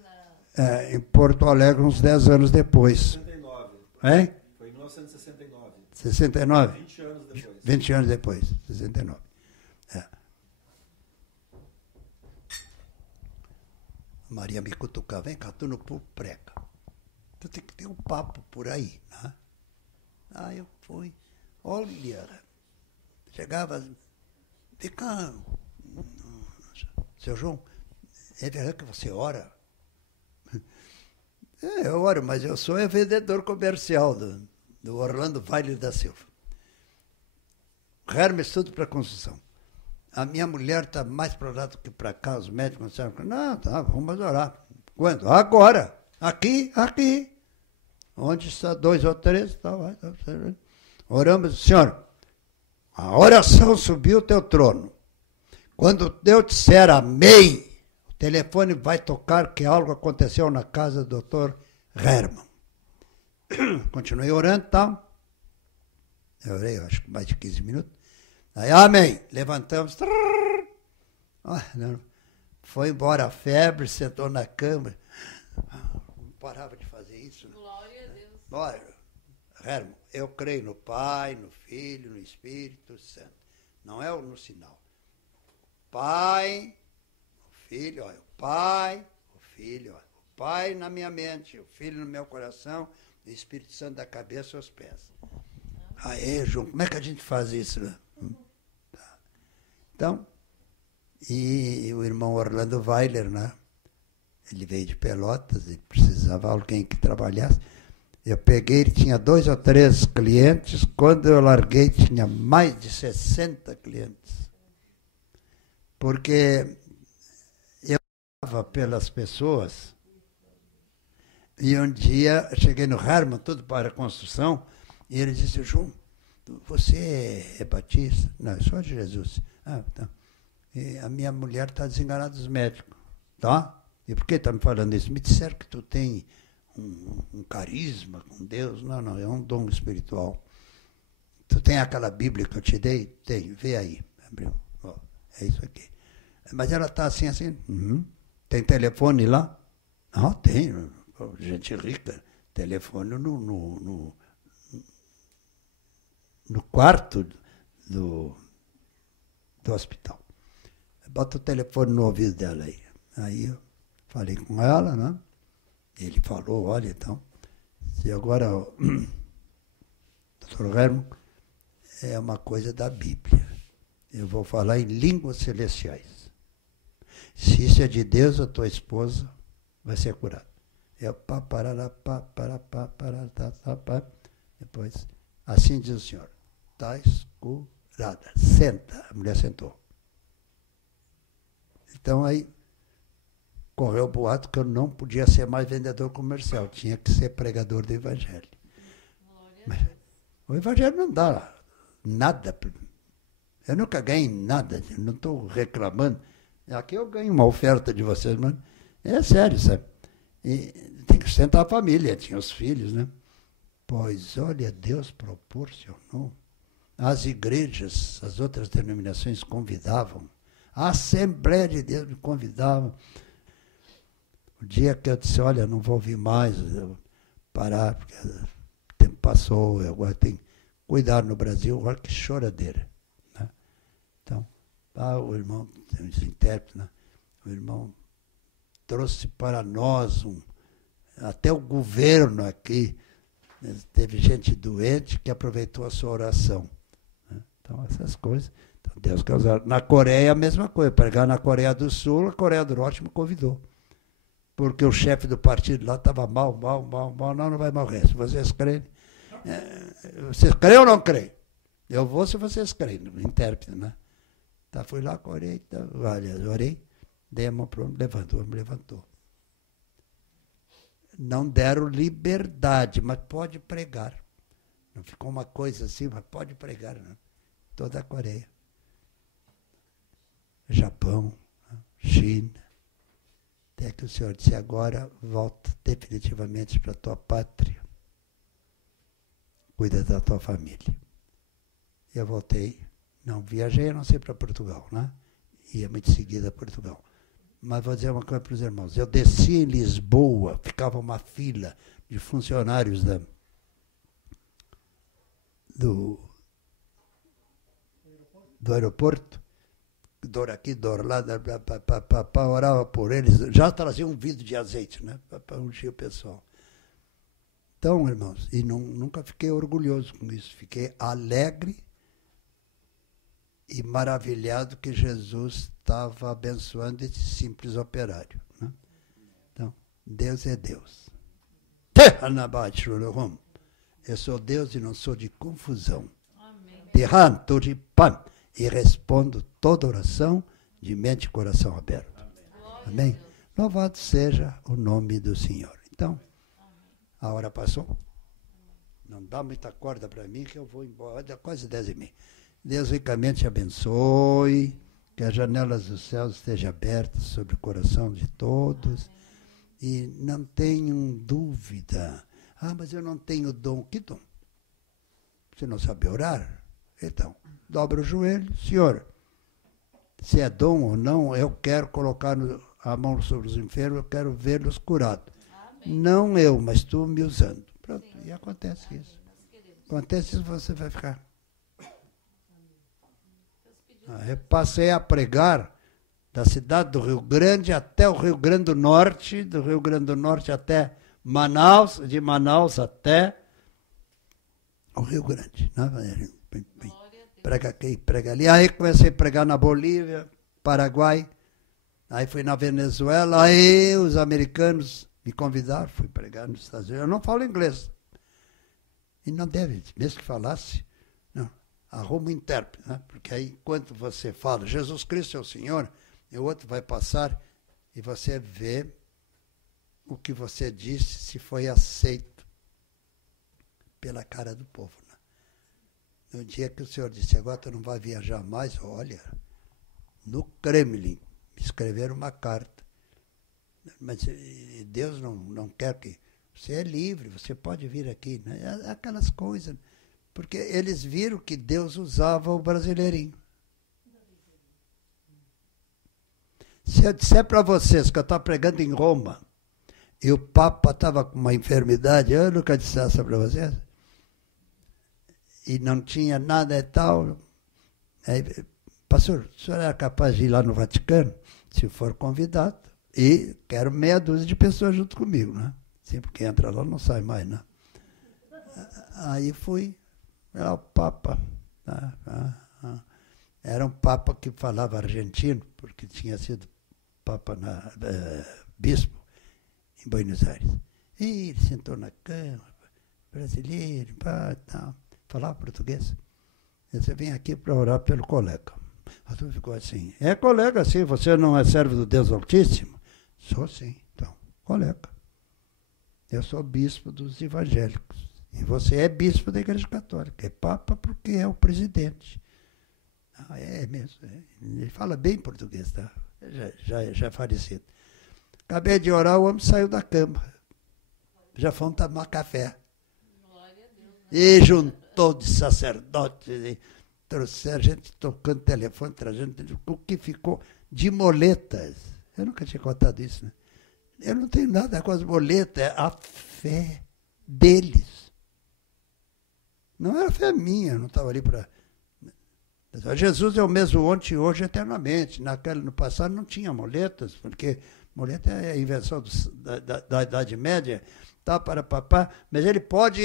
Em Porto Alegre, uns 10 anos depois. 69. Hein? Foi em 1969. 69? 20 anos depois. 20 anos depois, 69. É. Maria me cutucava, vem cá, tu não prega. Tu tem que ter um papo por aí, né? Aí eu fui, olha, chegava, vem cá, seu João, é verdade que você ora? Eu oro, mas eu sou vendedor comercial do Orlando Vaile da Silva. Hermes, tudo para construção. A minha mulher está mais para lá do que para cá, os médicos disseram, não, tá, vamos orar. Quando? Agora. Aqui. Onde está 2 ou 3? Tá, vai, tá, oramos, Senhor, a oração subiu o teu trono. Quando eu disser amém, o telefone vai tocar que algo aconteceu na casa do Dr. Herman. Continuei orando e tal. Eu orei, acho que mais de 15 minutos. Aí, amém. Levantamos. Foi embora a febre, sentou na cama. Não parava de fazer isso. Né? Glória a Deus. Olha, Herman, eu creio no Pai, no Filho, no Espírito Santo. Não é no sinal. Pai, o Filho, olha, o Pai, o Filho, olha, o Pai na minha mente, o Filho no meu coração, o Espírito Santo da cabeça aos pés. Aí, João, como é que a gente faz isso? Né? Tá. Então, e o irmão Orlando Weiler, né? Ele veio de Pelotas, ele precisava de alguém que trabalhasse. Eu peguei, ele tinha 2 ou 3 clientes, quando eu larguei tinha mais de 60 clientes. Porque eu estava pelas pessoas, e um dia cheguei no Herman, tudo para a construção, e ele disse, João, você é batista? Não, eu sou de Jesus. Ah, tá. E a minha mulher está desenganada dos médicos. Tá? E por que está me falando isso? Me disseram que tu tem um carisma com Deus. Não, é um dom espiritual. Tu tem aquela Bíblia que eu te dei? Tenho, vê aí. Ó, é isso aqui. Mas ela está assim. Uhum. Tem telefone lá? Ah, tem. Gente rica. Telefone no quarto do hospital. Bota o telefone no ouvido dela aí. Aí eu falei com ela, né? Ele falou, olha, então, se agora o Dr. Herman é uma coisa da Bíblia. Eu vou falar em línguas celestiais. Se isso é de Deus, a tua esposa vai ser curada. Eu, pá, parará, pá, pará, pá, pará, tá, tá, pá. Depois, assim diz o Senhor, estás curada. Senta. A mulher sentou. Então aí correu o boato que eu não podia ser mais vendedor comercial, tinha que ser pregador do Evangelho. Mas o Evangelho não dá nada. Eu nunca ganhei nada, não estou reclamando. Aqui eu ganho uma oferta de vocês, mas é sério, sabe? E tem que sustentar a família, tinha os filhos, né? Pois, olha, Deus proporcionou. As igrejas, as outras denominações convidavam. A Assembleia de Deus me convidava. O dia que eu disse, olha, não vou vir mais, eu vou parar, porque o tempo passou, eu agora tenho que cuidar no Brasil, olha que choradeira. Né? Então, o irmão, os intérpretes, né? O irmão trouxe para nós, até o governo aqui, teve gente doente que aproveitou a sua oração. Né? Então, essas coisas. Então, Deus quer usar. Na Coreia, a mesma coisa. Pregar na Coreia do Sul, a Coreia do Norte me convidou. Porque o chefe do partido lá estava mal, não vai morrer. Se vocês creem. Vocês creem ou não creem? Eu vou se vocês creem, intérprete, né? Tá, fui lá, orei, tá, olha, orei, dei a mão para o homem, levantou. Não deram liberdade, mas pode pregar. Não ficou uma coisa assim, mas pode pregar, né? Toda a Coreia. Japão, China. Até que o Senhor disse, agora volta definitivamente para a tua pátria. Cuida da tua família. Eu voltei, não viajei, a não ser para Portugal, né? Ia muito em seguida a Portugal. Mas vou dizer uma coisa para os irmãos. Eu desci em Lisboa, ficava uma fila de funcionários do aeroporto, dor aqui, dor lá, orava por eles, já trazia um vidro de azeite, né, para ungir o pessoal. Então, irmãos, e nunca fiquei orgulhoso com isso, fiquei alegre e maravilhado que Jesus estava abençoando esse simples operário. Né? Então, Deus é Deus. Eu sou Deus e não sou de confusão. E respondo toda oração de mente e coração aberto. Amém? Louvado seja o nome do Senhor. Então, a hora passou. Não dá muita corda para mim que eu vou embora. Dá quase 10h30. Deus ricamente te abençoe. Que as janelas dos céus estejam abertas sobre o coração de todos. E não tenham dúvida. Mas eu não tenho dom. Que dom? Você não sabe orar? Então, dobra o joelho. Senhor, se é dom ou não, eu quero colocar a mão sobre os enfermos, eu quero vê-los curados. Amém. Não eu, mas tu me usando. Pronto, sim. E acontece isso. Acontece isso, você vai ficar. Eu passei a pregar da cidade do Rio Grande até o Rio Grande do Norte até Manaus, de Manaus até o Rio Grande. Né? Prega aqui, prega ali. Aí comecei a pregar na Bolívia, Paraguai. Aí fui na Venezuela. Aí os americanos me convidaram, fui pregar nos Estados Unidos. Eu não falo inglês. E não deve, mesmo que falasse, não. Arruma um intérprete, né? Porque aí, enquanto você fala, Jesus Cristo é o Senhor, e o outro vai passar e você vê o que você disse, se foi aceito pela cara do povo. No dia que o Senhor disse, agora tu não vai viajar mais, olha, no Kremlin, me escreveram uma carta. Mas Deus não quer que... Você é livre, você pode vir aqui. Né? Aquelas coisas. Porque eles viram que Deus usava o brasileirinho. Se eu disser para vocês que eu estou pregando em Roma, e o Papa estava com uma enfermidade, eu nunca disse essa para vocês, e não tinha nada e tal. Aí, pastor, o senhor era capaz de ir lá no Vaticano? Se for convidado. E quero meia dúzia de pessoas junto comigo, né? Sempre que entra lá não sai mais, né? Aí fui. Era o Papa. Era um Papa que falava argentino, porque tinha sido Papa bispo em Buenos Aires. E ele sentou na cama, brasileiro, pá, tal. Falava português. Você vem aqui para orar pelo colega. A turma ficou assim, é colega sim, você não é servo do Deus Altíssimo? Sou sim, então, colega. Eu sou bispo dos evangélicos. E você é bispo da Igreja Católica. É papa porque é o presidente. Ah, é mesmo. É. Ele fala bem português, tá? Já é falecido. Acabei de orar, o homem saiu da cama. Já fomos tomar café. Glória a Deus, né? E juntou de sacerdotes, trouxeram gente tocando telefone, trazendo o que ficou de moletas. Eu nunca tinha contado isso, né? Eu não tenho nada com as moletas, é a fé deles. Não era fé minha, eu não estava ali para... Jesus é o mesmo ontem, hoje, eternamente. No passado não tinha moletas, porque muleta é a invenção da Idade Média, tá, para papá, mas ele pode...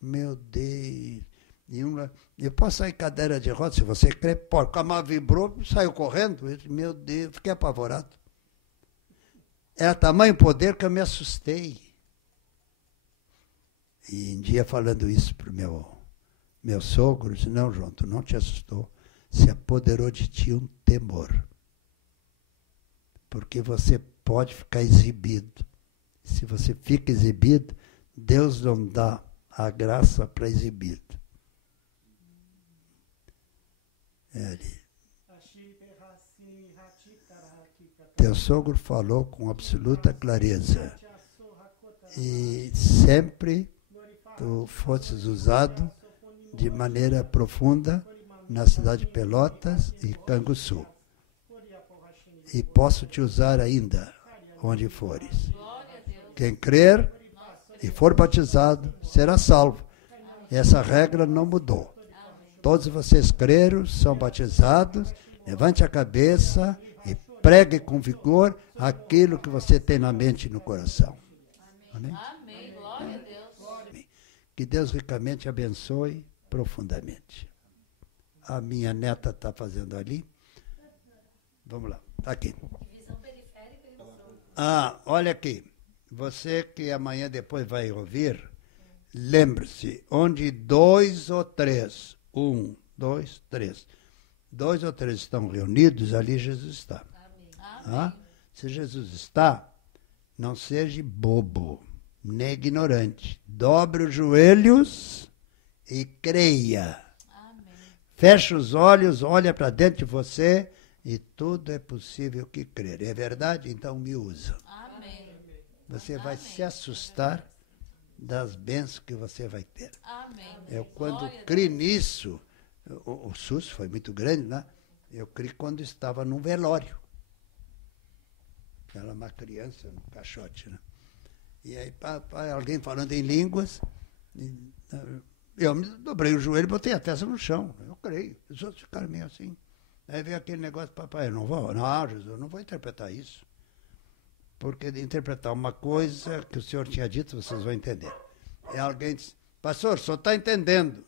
Meu Deus... Eu posso sair em cadeira de rodas, se você crê, pode. O camarada vibrou, saiu correndo. Meu Deus, fiquei apavorado. Era tamanho poder que eu me assustei. E um dia falando isso para o meu sogro, disse, não, João, tu não te assustou. Se apoderou de ti um temor. Porque você pode ficar exibido. Se você fica exibido, Deus não dá a graça para exibido. Teu sogro falou com absoluta clareza. E sempre tu fosses usado de maneira profunda na cidade de Pelotas e Canguçu. E posso te usar ainda, onde fores. Quem crer e for batizado, será salvo. Essa regra não mudou. Todos vocês creram, são batizados, levante a cabeça e pregue com vigor aquilo que você tem na mente e no coração. Amém? Amém. Glória a Deus. Que Deus ricamente abençoe profundamente. A minha neta está fazendo ali. Vamos lá, está aqui. Ah, olha aqui. Você que amanhã depois vai ouvir, lembre-se, onde 2 ou 3, 1, 2, 3, 2 ou 3 estão reunidos, ali Jesus está. Amém. Ah? Se Jesus está, não seja bobo, nem ignorante. Dobre os joelhos e creia. Amém. Feche os olhos, olha para dentro de você e tudo é possível que crer. É verdade? Então me usa. Amém. Você vai se assustar das bênçãos que você vai ter. Amém. Eu, quando Glória a criei Deus. nisso, o susto foi muito grande, né? Eu criei quando estava num velório. Era uma criança, um caixote, né? E aí, alguém falando em línguas, eu me dobrei o joelho e botei a testa no chão. Eu creio. Os outros ficaram meio assim. Aí veio aquele negócio, papai, eu não vou, não, Jesus, eu não vou interpretar isso. Porque de interpretar uma coisa que o senhor tinha dito, vocês vão entender. E alguém disse, pastor, o senhor está entendendo?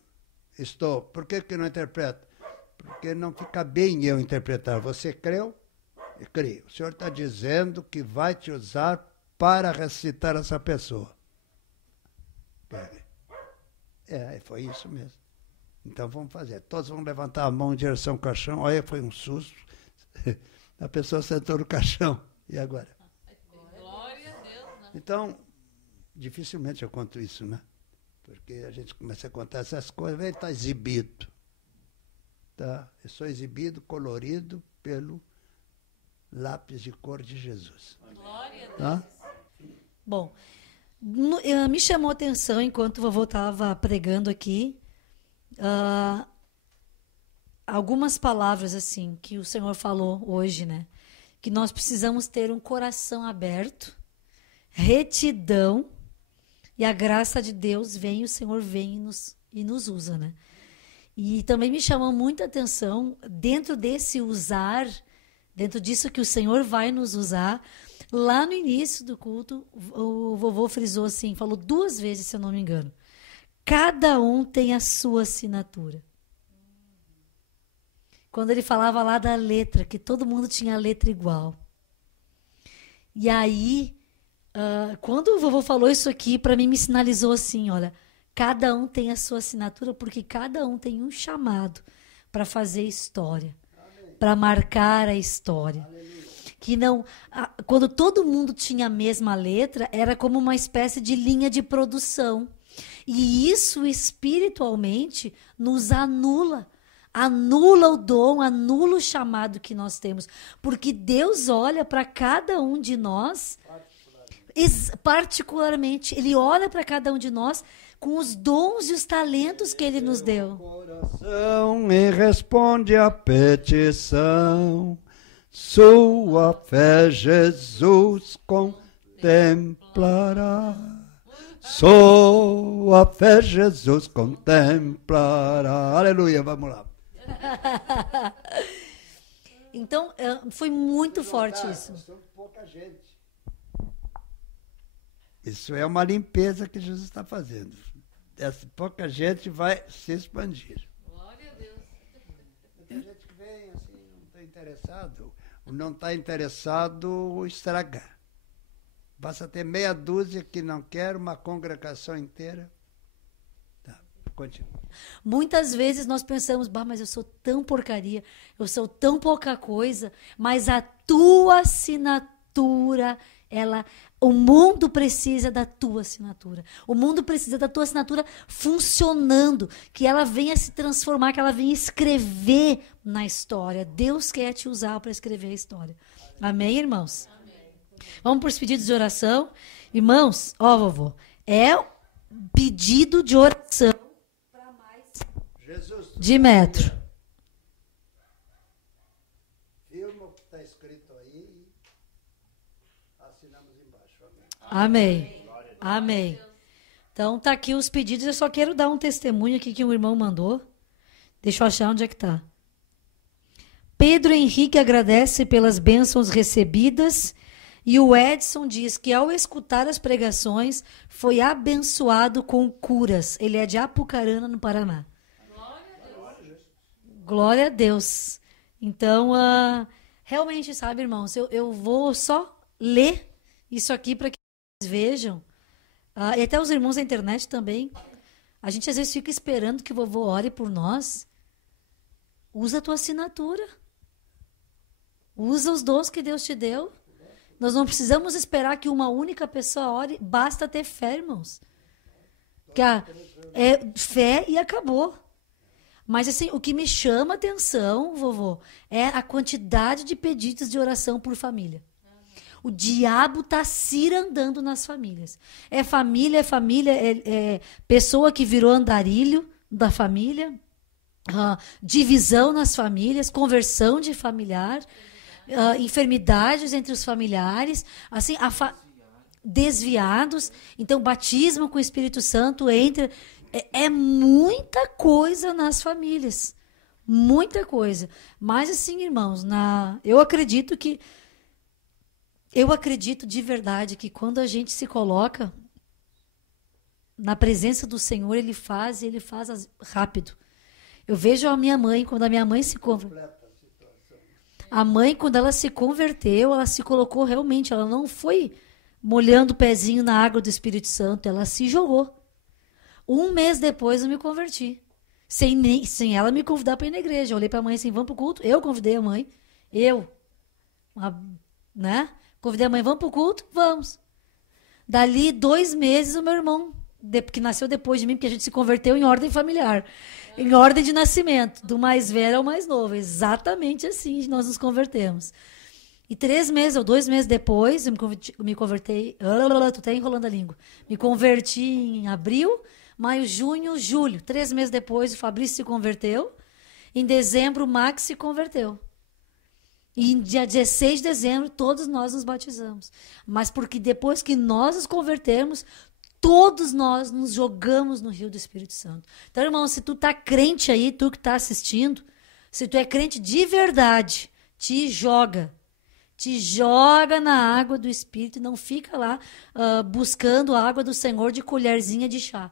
Estou. Por que não interpreta? Porque não fica bem eu interpretar. Você creu? Eu creio. O senhor está dizendo que vai te usar para ressuscitar essa pessoa. Foi isso mesmo. Então vamos fazer. Todos vão levantar a mão em direção ao caixão. Olha, foi um susto. A pessoa sentou no caixão. E agora? Glória a Deus, né? Então, dificilmente eu conto isso, né? Porque a gente começa a contar essas coisas, ele está exibido. Tá? Eu sou exibido, colorido pelo lápis de cor de Jesus. Glória a Deus. Tá? Bom, me chamou a atenção enquanto o vovô estava pregando aqui, algumas palavras assim que o Senhor falou hoje, né? Que nós precisamos ter um coração aberto, retidão, e a graça de Deus vem, o Senhor vem e nos usa, né? E também me chamou muita atenção, dentro desse usar, dentro disso que o Senhor vai nos usar, lá no início do culto, o vovô frisou assim, falou 2 vezes, se eu não me engano. Cada um tem a sua assinatura. Quando ele falava lá da letra, que todo mundo tinha a letra igual. E aí, quando o vovô falou isso aqui, para mim me sinalizou assim, olha, cada um tem a sua assinatura, porque cada um tem um chamado para fazer história, para marcar a história. Que não, quando todo mundo tinha a mesma letra, era como uma espécie de linha de produção. E isso espiritualmente nos anula. Anula o dom, anula o chamado que nós temos. Porque Deus olha para cada um de nós, particularmente, Ele olha para cada um de nós com os dons e os talentos que Ele nos deu. Coração e responde à petição. Sua fé Jesus contemplará. Sua fé Jesus contemplará. Aleluia, vamos lá. Então, foi muito forte isso. Nós somos pouca gente. Isso é uma limpeza que Jesus está fazendo. Essa pouca gente vai se expandir. Glória a Deus. Tem gente que vem assim, não está interessado. O não está interessado estragar. Basta ter meia dúzia que não quer, uma congregação inteira. Tá, continua. Muitas vezes nós pensamos, mas eu sou tão porcaria, eu sou tão pouca coisa, mas a tua assinatura, o mundo precisa da tua assinatura. O mundo precisa da tua assinatura funcionando, que ela venha se transformar, que ela venha escrever na história. Deus quer te usar para escrever a história. Amém, irmãos? Amém. Vamos para os pedidos de oração. Irmãos, vovô, é pedido de oração para mais de metro. Filma o que está escrito aí e assinamos embaixo. Amém. Amém. Então, tá aqui os pedidos. Eu só quero dar um testemunho aqui que um irmão mandou. Deixa eu achar onde é que está. Pedro Henrique agradece pelas bênçãos recebidas e o Edson diz que ao escutar as pregações foi abençoado com curas. Ele é de Apucarana, no Paraná. Glória a Deus. Então, realmente, sabe, irmãos, eu vou só ler isso aqui para que vocês vejam. E até os irmãos da internet também. A gente às vezes fica esperando que o vovô ore por nós. Usa a tua assinatura. Usa os dons que Deus te deu. Nós não precisamos esperar que uma única pessoa ore. Basta ter fé, irmãos. Que é fé e acabou. Mas assim, o que me chama a atenção, vovô, é a quantidade de pedidos de oração por família. O diabo está cirandando nas famílias. É família, é pessoa que virou andarilho da família, divisão nas famílias, conversão de familiar, enfermidades entre os familiares, assim, desviados. Então, batismo com o Espírito Santo entra. É muita coisa nas famílias. Muita coisa. Mas, assim, irmãos, eu acredito de verdade que quando a gente se coloca na presença do Senhor, Ele faz rápido. Eu vejo a minha mãe, quando a minha mãe se converteu. A mãe, quando ela se converteu, ela se colocou realmente, ela não foi molhando o pezinho na água do Espírito Santo, ela se jogou. 1 mês depois eu me converti. Sem ela me convidar para ir na igreja. Eu olhei para a mãe assim, vamos para o culto? Eu convidei a mãe. Né? Convidei a mãe, vamos para o culto? Vamos. Dali 2 meses o meu irmão, que nasceu depois de mim, porque a gente se converteu em ordem familiar. Em ordem de nascimento, do mais velho ao mais novo. Exatamente assim nós nos convertemos. E 3 meses ou 2 meses depois, eu me converti. Tô até enrolando a língua. Me converti em abril, maio, junho, julho. 3 meses depois, o Fabrício se converteu. Em dezembro, o Max se converteu. E em dia 16 de dezembro, todos nós nos batizamos. Mas porque depois que nós nos convertemos, todos nós nos jogamos no rio do Espírito Santo. Então, irmão, se tu tá crente aí, tu que tá assistindo, se tu é crente de verdade, te joga. Te joga na água do Espírito e não fica lá buscando a água do Senhor de colherzinha de chá.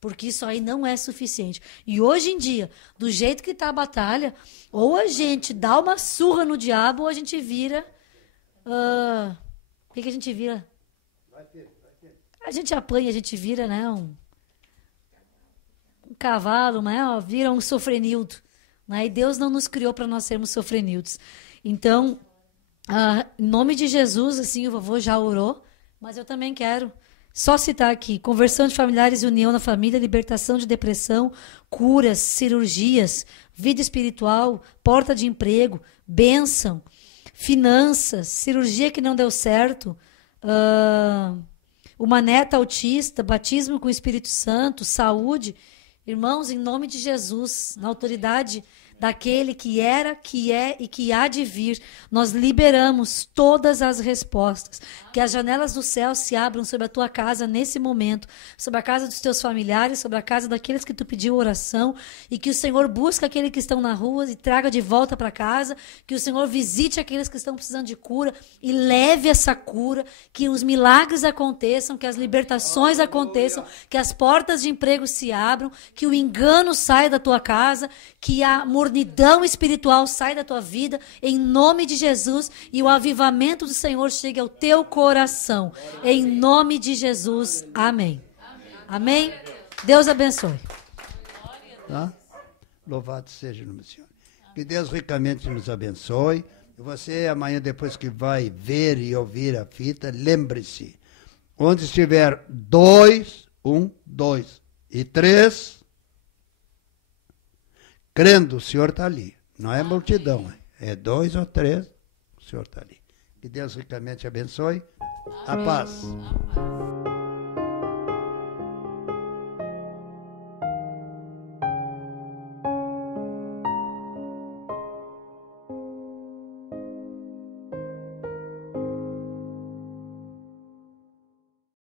Porque isso aí não é suficiente. E hoje em dia, do jeito que está a batalha, ou a gente dá uma surra no diabo, ou a gente vira... o que a gente vira? Vai A gente apanha, a gente vira, né? Um cavalo, né? Vira um sofrenildo. Né? E Deus não nos criou para nós sermos sofrenildos. Então, em nome de Jesus, assim, o vovô já orou, mas eu também quero só citar aqui: conversão de familiares e união na família, libertação de depressão, curas, cirurgias, vida espiritual, porta de emprego, bênção, finanças, cirurgia que não deu certo, uma neta autista, batismo com o Espírito Santo, saúde. Irmãos, em nome de Jesus, na autoridade daquele que era, que é e que há de vir, nós liberamos todas as respostas. Que as janelas do céu se abram sobre a tua casa nesse momento, sobre a casa dos teus familiares, sobre a casa daqueles que tu pediu oração, e que o Senhor busque aqueles que estão na rua e traga de volta para casa, que o Senhor visite aqueles que estão precisando de cura e leve essa cura, que os milagres aconteçam, que as libertações aconteçam, que as portas de emprego se abram, que o engano saia da tua casa, que a mornidão espiritual saia da tua vida, em nome de Jesus, e o avivamento do Senhor chegue ao teu coração, em nome de Jesus, amém. Amém? Deus abençoe. Tá? Louvado seja o nome do Senhor. Que Deus ricamente nos abençoe. E você, amanhã, depois que vai ver e ouvir a fita, lembre-se, onde estiver 2, 1, 2 e 3, crendo, o Senhor está ali. Não é multidão, é 2 ou 3, o Senhor está ali. Que Deus ricamente abençoe. A paz.